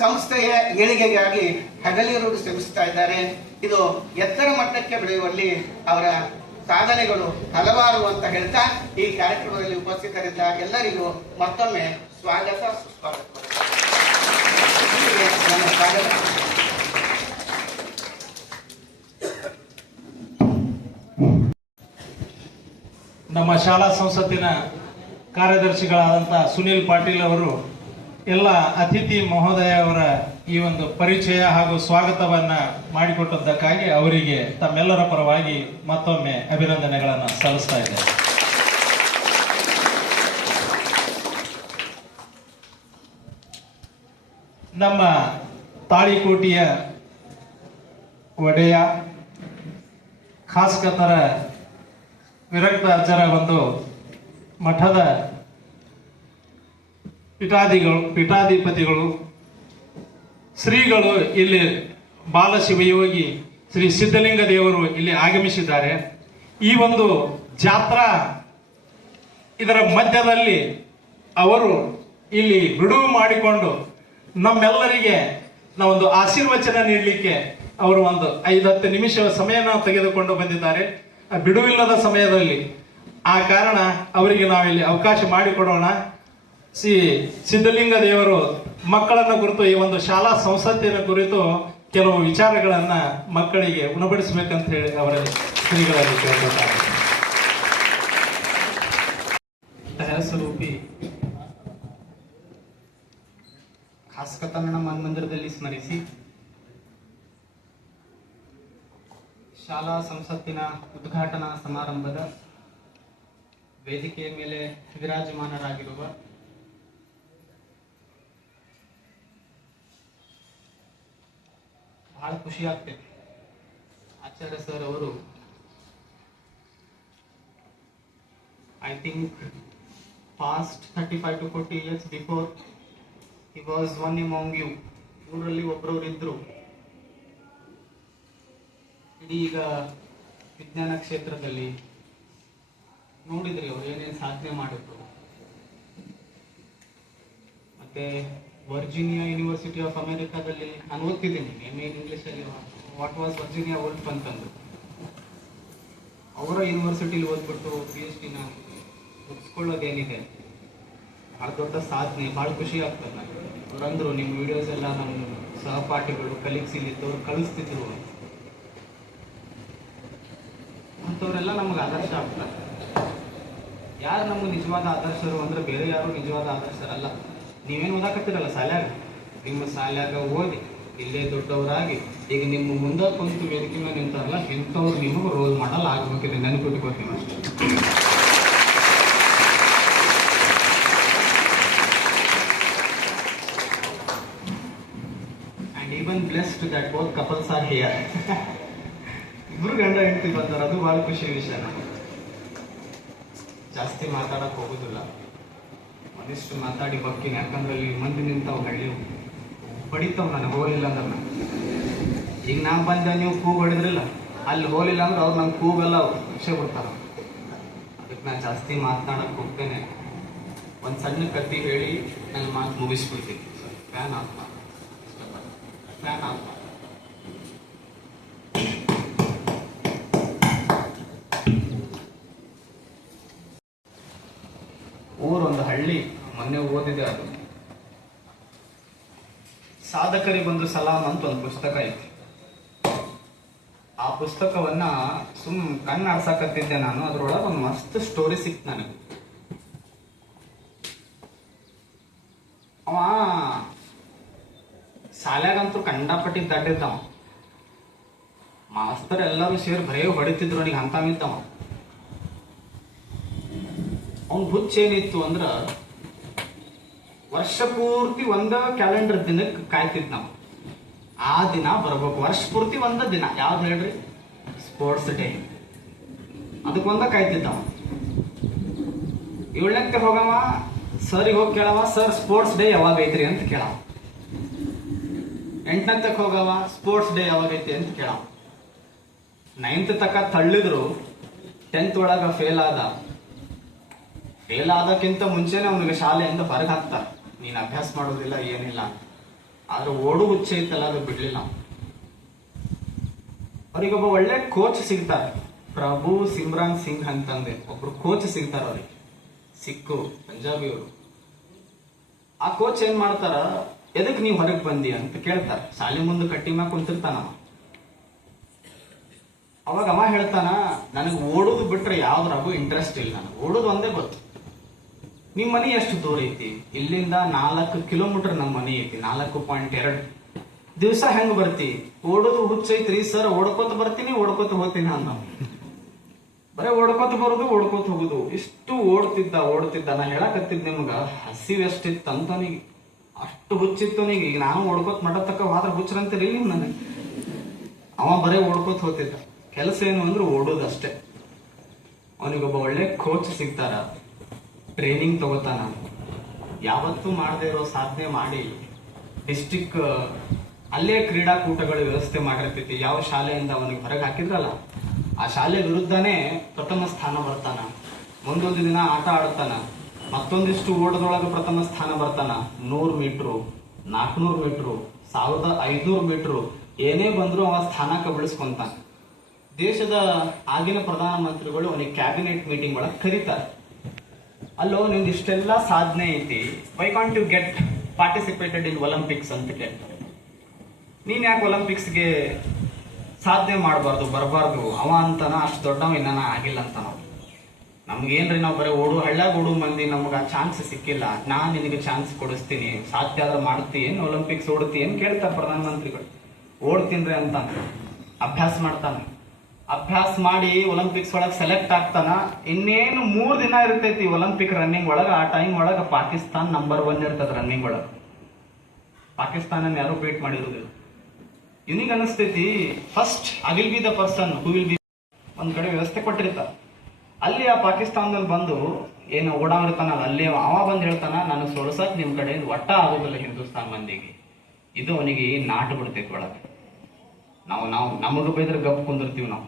ಸಂಸ್ಥೆಯ ಏಳಿಗೆಗಾಗಿ ಹಗಲಿರುಳು ಶ್ರಮಿಸ್ತಾ ಇದ್ದಾರೆ. ಇದು ಎತ್ತರ ಮಟ್ಟಕ್ಕೆ ಬೆಳೆಯುವಲ್ಲಿ ಅವರ ಸಾಧನೆಗಳು ಹಲವಾರು ಅಂತ ಹೇಳ್ತಾ ಈ ಕಾರ್ಯಕ್ರಮದಲ್ಲಿ ಉಪಸ್ಥಿತರಿದ್ದ ಎಲ್ಲರಿಗೂ ಮತ್ತೊಮ್ಮೆ ಸ್ವಾಗತ, ಸುಸ್ವಾಗತ. ನಮ್ಮ ಸ್ವಾಗತ. ನಮ್ಮ ಶಾಲಾ ಸಂಸತ್ತಿನ ಕಾರ್ಯದರ್ಶಿಗಳಾದಂಥ ಸುನೀಲ್ ಪಾಟೀಲ್ ಅವರು ಎಲ್ಲ ಅತಿಥಿ ಮಹೋದಯ ಅವರ ಈ ಒಂದು ಪರಿಚಯ ಹಾಗೂ ಸ್ವಾಗತವನ್ನ ಮಾಡಿಕೊಟ್ಟದ್ದಕ್ಕಾಗಿ ಅವರಿಗೆ ತಮ್ಮೆಲ್ಲರ ಪರವಾಗಿ ಮತ್ತೊಮ್ಮೆ ಅಭಿನಂದನೆಗಳನ್ನು ಸಲ್ಲಿಸ್ತಾ ಇದ್ದೇನೆ. ನಮ್ಮ ತಾಳಿಕೋಟೆಯ ಒಡೆಯ ಖಾಸ್ಕತರ ವಿರಕ್ತ ಅಜ್ಜರ ಒಂದು ಮಠದ ಪೀಠಾಧಿಪತಿಗಳು ಶ್ರೀಗಳು ಇಲ್ಲಿ ಬಾಲಶಿವಯೋಗಿ ಶ್ರೀ ಸಿದ್ಧಲಿಂಗ ದೇವರು ಇಲ್ಲಿ ಆಗಮಿಸಿದ್ದಾರೆ. ಈ ಒಂದು ಜಾತ್ರಾ ಇದರ ಮಧ್ಯದಲ್ಲಿ ಅವರು ಇಲ್ಲಿ ಬಿಡುವು ಮಾಡಿಕೊಂಡು ನಮ್ಮೆಲ್ಲರಿಗೆ ನಾವೊಂದು ಆಶೀರ್ವಚನ ನೀಡಲಿಕ್ಕೆ ಅವರು ಒಂದು 5-10 ನಿಮಿಷ ಸಮಯನ ತೆಗೆದುಕೊಂಡು ಬಂದಿದ್ದಾರೆ. ಬಿಡುವಿಲ್ಲದ ಸಮಯದಲ್ಲಿ ಆ ಕಾರಣ ಅವರಿಗೆ ನಾವಿಲ್ಲಿ ಅವಕಾಶ ಮಾಡಿಕೊಡೋಣ. ಶ್ರೀ ಸಿದ್ಧಲಿಂಗ ದೇವರು ಮಕ್ಕಳನ್ನ ಕುರಿತು ಈ ಒಂದು ಶಾಲಾ ಸಂಸತ್ತಿನ ಕುರಿತು ಕೆಲವು ವಿಚಾರಗಳನ್ನ ಮಕ್ಕಳಿಗೆ ಉಣಬಡಿಸಬೇಕಂತ ಹೇಳಿ ಅವರ ಶ್ರೀಗಳಲ್ಲಿ ಕೇಳ್ಕೊತಾರೆ. ಸ್ವರೂಪಿ ಖಾಸ್ಕತನ ಮಂದಿರದಲ್ಲಿ ಸ್ಮರಿಸಿ ಶಾಲಾ ಸಂಸತ್ತಿನ ಉದ್ಘಾಟನಾ ಸಮಾರಂಭದ ವೇದಿಕೆಯ ಮೇಲೆ ವಿರಾಜಮಾನರಾಗಿರುವ ಬಹಳ ಖುಷಿ ಆಗ್ತದೆ. ಆಚಾರ್ಯ ಸರ್ ಅವರು I think past 35 to 40 years before he was one among you. ಊರಲ್ಲಿ ಒಬ್ಬರವರು ಇದ್ರು. ಇಡೀ ಈಗ ವಿಜ್ಞಾನ ಕ್ಷೇತ್ರದಲ್ಲಿ ನೋಡಿದ್ರಿ ಅವ್ರು ಏನೇನು ಸಾಧನೆ ಮಾಡಿದ್ರು. ಮತ್ತೆ ವರ್ಜಿನಿಯಾ ಯೂನಿವರ್ಸಿಟಿ ಆಫ್ ಅಮೆರಿಕಾದಲ್ಲಿ ನಾನು ಓದ್ತಿದ್ದೀನಿ ಇಂಗ್ಲಿಷಲ್ಲಿ ವಾಟ್ ವಾಸ್ ವರ್ಜಿನಿಯಾ ವೋಲ್ಫ್ ಅಂತಂದು. ಅವರ ಯೂನಿವರ್ಸಿಟಿಲಿ ಓದ್ಬಿಟ್ಟು PhD ಮುಗಿಸ್ಕೊಳ್ಳೋದೇನಿದೆ ಭಾಳ ದೊಡ್ಡ ಸಾಧನೆ, ಭಾಳ ಖುಷಿ ಆಗ್ತದೆ ನನಗೆ. ಅವ್ರಂದ್ರು ನಿಮ್ಮ ವಿಡಿಯೋಸ್ ಎಲ್ಲ ನಮ್ಮ ಸಹಪಾಠಿಗಳು ಕಲೀಗ್ಸ್ ಇಲ್ಲಿದ್ದವ್ರು ಕಳಿಸ್ತಿದ್ರು. ಅಂಥವರೆಲ್ಲ ನಮ್ಗೆ ಆದರ್ಶ ಆಗ್ತಾರೆ. ಯಾರು ನಮ್ಗೆ ನಿಜವಾದ ಆದರ್ಶರು ಅಂದ್ರೆ ಬೇರೆ ಯಾರು ನಿಜವಾದ ಆದರ್ಶರಲ್ಲ. ನೀವೇನು ಓದಾಕತ್ತೀರಲ್ಲ ಶಾಲ್ಯಾಗ, ನಿಮ್ಮ ಶಾಲ್ಯಾಗ ಓದಿ ಇಲ್ಲೇ ದೊಡ್ಡವರಾಗಿ ಈಗ ನಿಮ್ಮ ಮುಂದೆ ಕುಂತು ವೇದಿಕೆ ಮೇಲೆ ನಿಂತಾರಲ್ಲ, ಇಂಥವ್ರು ನಿಮಗೆ ರೋಲ್ ಮಾಡಲ್ ಆಗ್ಬೇಕಿದೆ, ನೆನಪಿಟ್ಕೋತೀವಿ ಅಷ್ಟೇ. And even blessed that both couples are here. ಇಬ್ರು ಗಂಡ ಹೆಂಡತಿ ಬಂದಾರ, ಅದು ಬಹಳ ಖುಷಿ ವಿಷಯ. ನಮಗೆ ಜಾಸ್ತಿ ಮಾತಾಡಕ್ ಹೋಗುದಿಲ್ಲ, ಒಂದಿಷ್ಟು ಮಾತಾಡಿ ಬಕ್ಕಿನ. ಯಾಕಂದ್ರೆ ಅಲ್ಲಿ ಮಂದಿ ನಿಂತಾವ್, ಹಳ್ಳಿ ಹೊಡಿತಾವ್, ನನಗೆ ಹೋಲಿಲ್ಲ ಅಂದ್ರೆ. ಈಗ ನಾ ಬಂದ ನೀವು ಕೂಗು ಹೊಡಿದ್ರಿಲ್ಲ, ಅಲ್ಲಿ ಹೋಲಿಲ್ಲ ಅಂದ್ರೆ ಅವ್ರು ನಂಗೆ ಕೂಗೆಲ್ಲ ವಿಷಯ ಬಿಡ್ತಾರ. ಅದಕ್ಕೆ ನಾನು ಜಾಸ್ತಿ ಮಾತನಾಡಕ್ ಹೋಗ್ತೇನೆ. ಒಂದು ಸಣ್ಣ ಕತ್ತಿ ಹೇಳಿ ನನ್ನ ಮಾತು ಮುಗಿಸ್ಬಿಡ್ತೀನಿ. ಫ್ಯಾನ್ ಆಫ್ ಮಾಡಿ, ಫ್ಯಾನ್ ಆಫ್ ಮಾಡಿ. ಊರೊಂದು ಹಳ್ಳಿ, ಮೊನ್ನೆ ಓದಿದೆ. ಅದು ಸಾಧಕರಿಗೆ ಬಂದು ಸಲಾಮ್ ಅಂತ ಒಂದು ಪುಸ್ತಕ ಐತಿ. ಆ ಪುಸ್ತಕವನ್ನ ಕಣ್ಣು ಆಡ್ಸಾಕತ್ತಿದ್ದೆ ನಾನು. ಅದ್ರೊಳಗೆ ಒಂದು ಮಸ್ತ್ ಸ್ಟೋರಿ ಸಿಕ್ತು ನನಗೆ. ಅವ ಶಾಲ್ಯಾಗಂತೂ ಕಂಡಾಪಟ್ಟಿ ದಾಟಿದ್ದವ. ಮಾಸ್ತರ್ ಎಲ್ಲರೂ ಸೇರಿ ಬರೇ ಹೊಡಿತಿದ್ರು ಅವನಿಗೆ, ಅಂತ ನಿಂತವ. ಅವನ್ ಹುಚ್ಚ ಏನಿತ್ತು ಅಂದ್ರ ವರ್ಷ ಪೂರ್ತಿ ಒಂದ ಕ್ಯಾಲೆಂಡರ್ ದಿನಕ್ಕೆ ಕಾಯ್ತಿದ್ ನಾವು. ಆ ದಿನ ಬರ್ಬೇಕು, ವರ್ಷ ಪೂರ್ತಿ ಒಂದ ದಿನ. ಯಾವ್ದು ಹೇಳ್ರಿ? Sports day. ಅದಕ್ಕೊಂದ ಕಾಯ್ತಿದ್ದವ. 7ನೇಕ್ಕೆ ಹೋಗವ, ಸರಿಗೆ ಹೋಗಿ ಕೇಳವ, ಸರ್ ಸ್ಪೋರ್ಟ್ಸ್ ಡೇ ಯಾವಾಗ ಐತ್ರಿ ಅಂತ ಕೇಳವ. 8ನೇಕ್ಕೆ ಹೋಗವ, ಸ್ಪೋರ್ಟ್ಸ್ ಡೇ ಯಾವಾಗ ಐತಿ ಅಂತ ಕೇಳವ. 9th ತಕ್ಕ ತಳ್ಳಿದ್ರು, 10th ಒಳಗ ಫೇಲ್ ಆದಕ್ಕಿಂತ ಮುಂಚೆನೆ ಅವನಿಗೆ ಶಾಲೆಯಿಂದ ಹೊರಗೆ ಹಾಕ್ತಾರ. ನೀನ್ ಅಭ್ಯಾಸ ಮಾಡೋದಿಲ್ಲ, ಏನಿಲ್ಲ. ಆದ್ರೆ ಓಡು ಹುಚ್ಚೆ ಇತ್ತಲ್ಲ, ಅದು ಬಿಡ್ಲಿಲ್ಲ. ಅವ್ರಿಗೊಬ್ಬ ಒಳ್ಳೆ ಕೋಚ್ ಸಿಗ್ತಾರೆ, ಪ್ರಭು ಸಿಮ್ರಾನ್ ಸಿಂಗ್ ಅಂತಂದೆ ಒಬ್ರು ಕೋಚ್ ಸಿಗ್ತಾರ ಅವ್ರಿಗೆ. ಸಿಕ್ಕು ಪಂಜಾಬಿಯವರು. ಆ ಕೋಚ್ ಏನ್ ಮಾಡ್ತಾರ, ಎದಕ್ ನೀವ್ ಹೊರಗೆ ಬಂದಿ ಅಂತ ಕೇಳ್ತಾರ. ಶಾಲೆ ಮುಂದೆ ಕಟ್ಟಿ ಮ್ಯಾಗ ಕುಂತಿರ್ತಾನ. ಅವಾಗ ಅವ ಹೇಳ್ತಾನ, ನನಗೆ ಓಡುದು ಬಿಟ್ರೆ ಯಾವ್ದ್ರಾಗೂ ಇಂಟ್ರೆಸ್ಟ್ ಇಲ್ಲ, ನನಗೆ ಓಡುದು ಒಂದೇ ಗೊತ್ತು. ನಿಮ್ ಮನಿ ಎಷ್ಟು ದೂರ ಐತಿ? ಇಲ್ಲಿಂದ 4 ಕಿಲೋಮೀಟರ್ ನಮ್ಮ ಮನಿ ಐತಿ, 4.2. ದಿವಸ ಹೆಂಗ್ ಬರ್ತಿ? ಓಡೋದು ಹುಚ್ಚೈತ್ರಿ ಸರ್, ಓಡ್ಕೋತ ಬರ್ತೀನಿ, ಓಡ್ಕೋತ ಹೋಗ್ತೀನಿ ಅಂದ. ಬರೇ ಓಡ್ಕೋತ ಬರೋದು, ಓಡ್ಕೋತ ಹೋಗುದು. ಇಷ್ಟು ಓಡ್ತಿದ್ದ. ನಾ ಹೇಳಕತ್ತಿದ್ ನಿಮ್ಗ, ಹಸಿವು ಎಷ್ಟಿತ್ತು ಅಂತನಿಗೆ, ಅಷ್ಟು ಹುಚ್ಚಿತ್ತು ಅವನಿಗೆ. ಈಗ ನಾನು ಓಡ್ಕೋತ ಮಠ ತಕ್ಕ ಹೋದ್ರ ಹುಚ್ಚರಂತೀರಿ ನೀವು ನನಗೆ. ಅವ ಬರೇ ಓಡ್ಕೋತ ಹೋಗ್ತಿದ್ದ. ಕೆಲಸ ಏನು ಅಂದ್ರೆ ಓಡೋದಷ್ಟೇ. ಅವನಿಗೊಬ್ಬ ಒಳ್ಳೆ ಕೋಚ್ ಸಿಗ್ತಾರ, ಟ್ರೈನಿಂಗ್ ತಗೋತಾನ. ಯಾವತ್ತೂ ಮಾಡದೇ ಇರೋ ಸಾಧನೆ ಮಾಡಿ ಡಿಸ್ಟಿಕ್ ಅಲ್ಲೇ ಕ್ರೀಡಾಕೂಟಗಳ ವ್ಯವಸ್ಥೆ ಮಾಡಿರ್ತೈತಿ. ಯಾವ ಶಾಲೆಯಿಂದ ಅವನಿಗೆ ಹೊರಗೆ ಹಾಕಿದ್ರಲ್ಲ, ಆ ಶಾಲೆ ವಿರುದ್ಧನೇ ಪ್ರಥಮ ಸ್ಥಾನ ಬರ್ತಾನ. ಮುಂದೊಂದು ದಿನ ಆಟ ಆಡ್ತಾನ, ಮತ್ತೊಂದಿಷ್ಟು ಓಟದೊಳಗೆ ಪ್ರಥಮ ಸ್ಥಾನ ಬರ್ತಾನ. 100 ಮೀಟ್ರು, 400 ಮೀಟ್ರು, 1500 ಮೀಟ್ರು, ಏನೇ ಬಂದ್ರು ಅವ ಸ್ಥಾನಕ್ಕೆ ಬೆಳೆಸ್ಕೊಂತಾನ. ದೇಶದ ಆಗಿನ ಪ್ರಧಾನಮಂತ್ರಿಗಳು ಅವನಿಗೆ ಕ್ಯಾಬಿನೆಟ್ ಮೀಟಿಂಗ್ ಒಳಗೆ ಕರೀತಾರೆ. ಅಲ್ಲೋ, ನಿಮ್ದು ಇಷ್ಟೆಲ್ಲ ಸಾಧನೆ ಐತಿ, why can't you get participated in Olympics ಅಂತ ಕೇಳ್ತಾರೆ. ನೀನ್ ಯಾಕೆ ಒಲಿಂಪಿಕ್ಸ್ಗೆ ಸಾಧನೆ ಮಾಡಬಾರ್ದು, ಬರಬಾರ್ದು? ಅವ ಅಂತಾನ, ಅಷ್ಟು ದೊಡ್ಡವ ಇನ್ನ ಆಗಿಲ್ಲ ಅಂತ. ನಮ್ಗೇನ್ರಿ, ನಾವು ಬರೀ ಹಳ್ಳ್ಯಾಗ ಓಡು ಮಂದಿ, ನಮ್ಗೆ ಆ ಚಾನ್ಸ್ ಸಿಕ್ಕಿಲ್ಲ, ನಾನ್ ನಿನಗೆ ಚಾನ್ಸ್ ಕೊಡಿಸ್ತೀನಿ, ಸಾಧ್ಯ ಆದ್ರೆ ಮಾಡ್ತೀನಿ, ಒಲಿಂಪಿಕ್ಸ್ ಓಡ್ತಿ ಏನ್ ಕೇಳ್ತಾರೆ ಪ್ರಧಾನಮಂತ್ರಿಗಳು. ಓಡ್ತೀನ್ರಿ ಅಂತ ಅಭ್ಯಾಸ ಮಾಡ್ತಾನೆ. ಅಭ್ಯಾಸ ಮಾಡಿ ಒಲಿಂಪಿಕ್ಸ್ ಒಳಗೆ ಸೆಲೆಕ್ಟ್ ಆಗ್ತಾನ. ಇನ್ನೇನು 3 ದಿನ ಇರ್ತೈತಿ ಒಲಿಂಪಿಕ್ ರನ್ನಿಂಗ್ ಒಳಗ. ಆ ಟೈಮ್ ಒಳಗ ಪಾಕಿಸ್ತಾನ್ ನಂಬರ್ 1 ಇರ್ತದ ರನ್ನಿಂಗ್ ಒಳಗ. ಪಾಕಿಸ್ತಾನ ಯಾರು ಬೀಟ್ ಮಾಡಿರೋದಿಲ್ಲ. ಇವನಿಗೆ ಅನಿಸ್ತೈತಿ, first I will be the person who will be. ಒಂದ್ ಕಡೆ ವ್ಯವಸ್ಥೆ ಕೊಟ್ಟಿರ್ತಾರ. ಅಲ್ಲಿ ಆ ಪಾಕಿಸ್ತಾನದಲ್ಲಿ ಬಂದು ಏನು ಓಡಾಡಿರ್ತಾನಲ್ಲ, ಅಲ್ಲಿ ಅವ ಬಂದು ಹೇಳ್ತಾನ, ನನಗೆ ಸೋಲ್ಸಕ್ ನಿಮ್ ಕಡೆ ಒಟ್ಟ ಆಗೋದಿಲ್ಲ ಹಿಂದೂಸ್ತಾನ್ ಮಂದಿಗೆ. ಇದು ಅವನಿಗೆ ನಾಟು ಬಿಡ್ತೈತಿ ಒಳಗೆ. ನಾವು ನಮಗೆ ಬೈದ್ರೆ ಗಪ್ ಕುಂದಿರ್ತೀವಿ. ನಾವು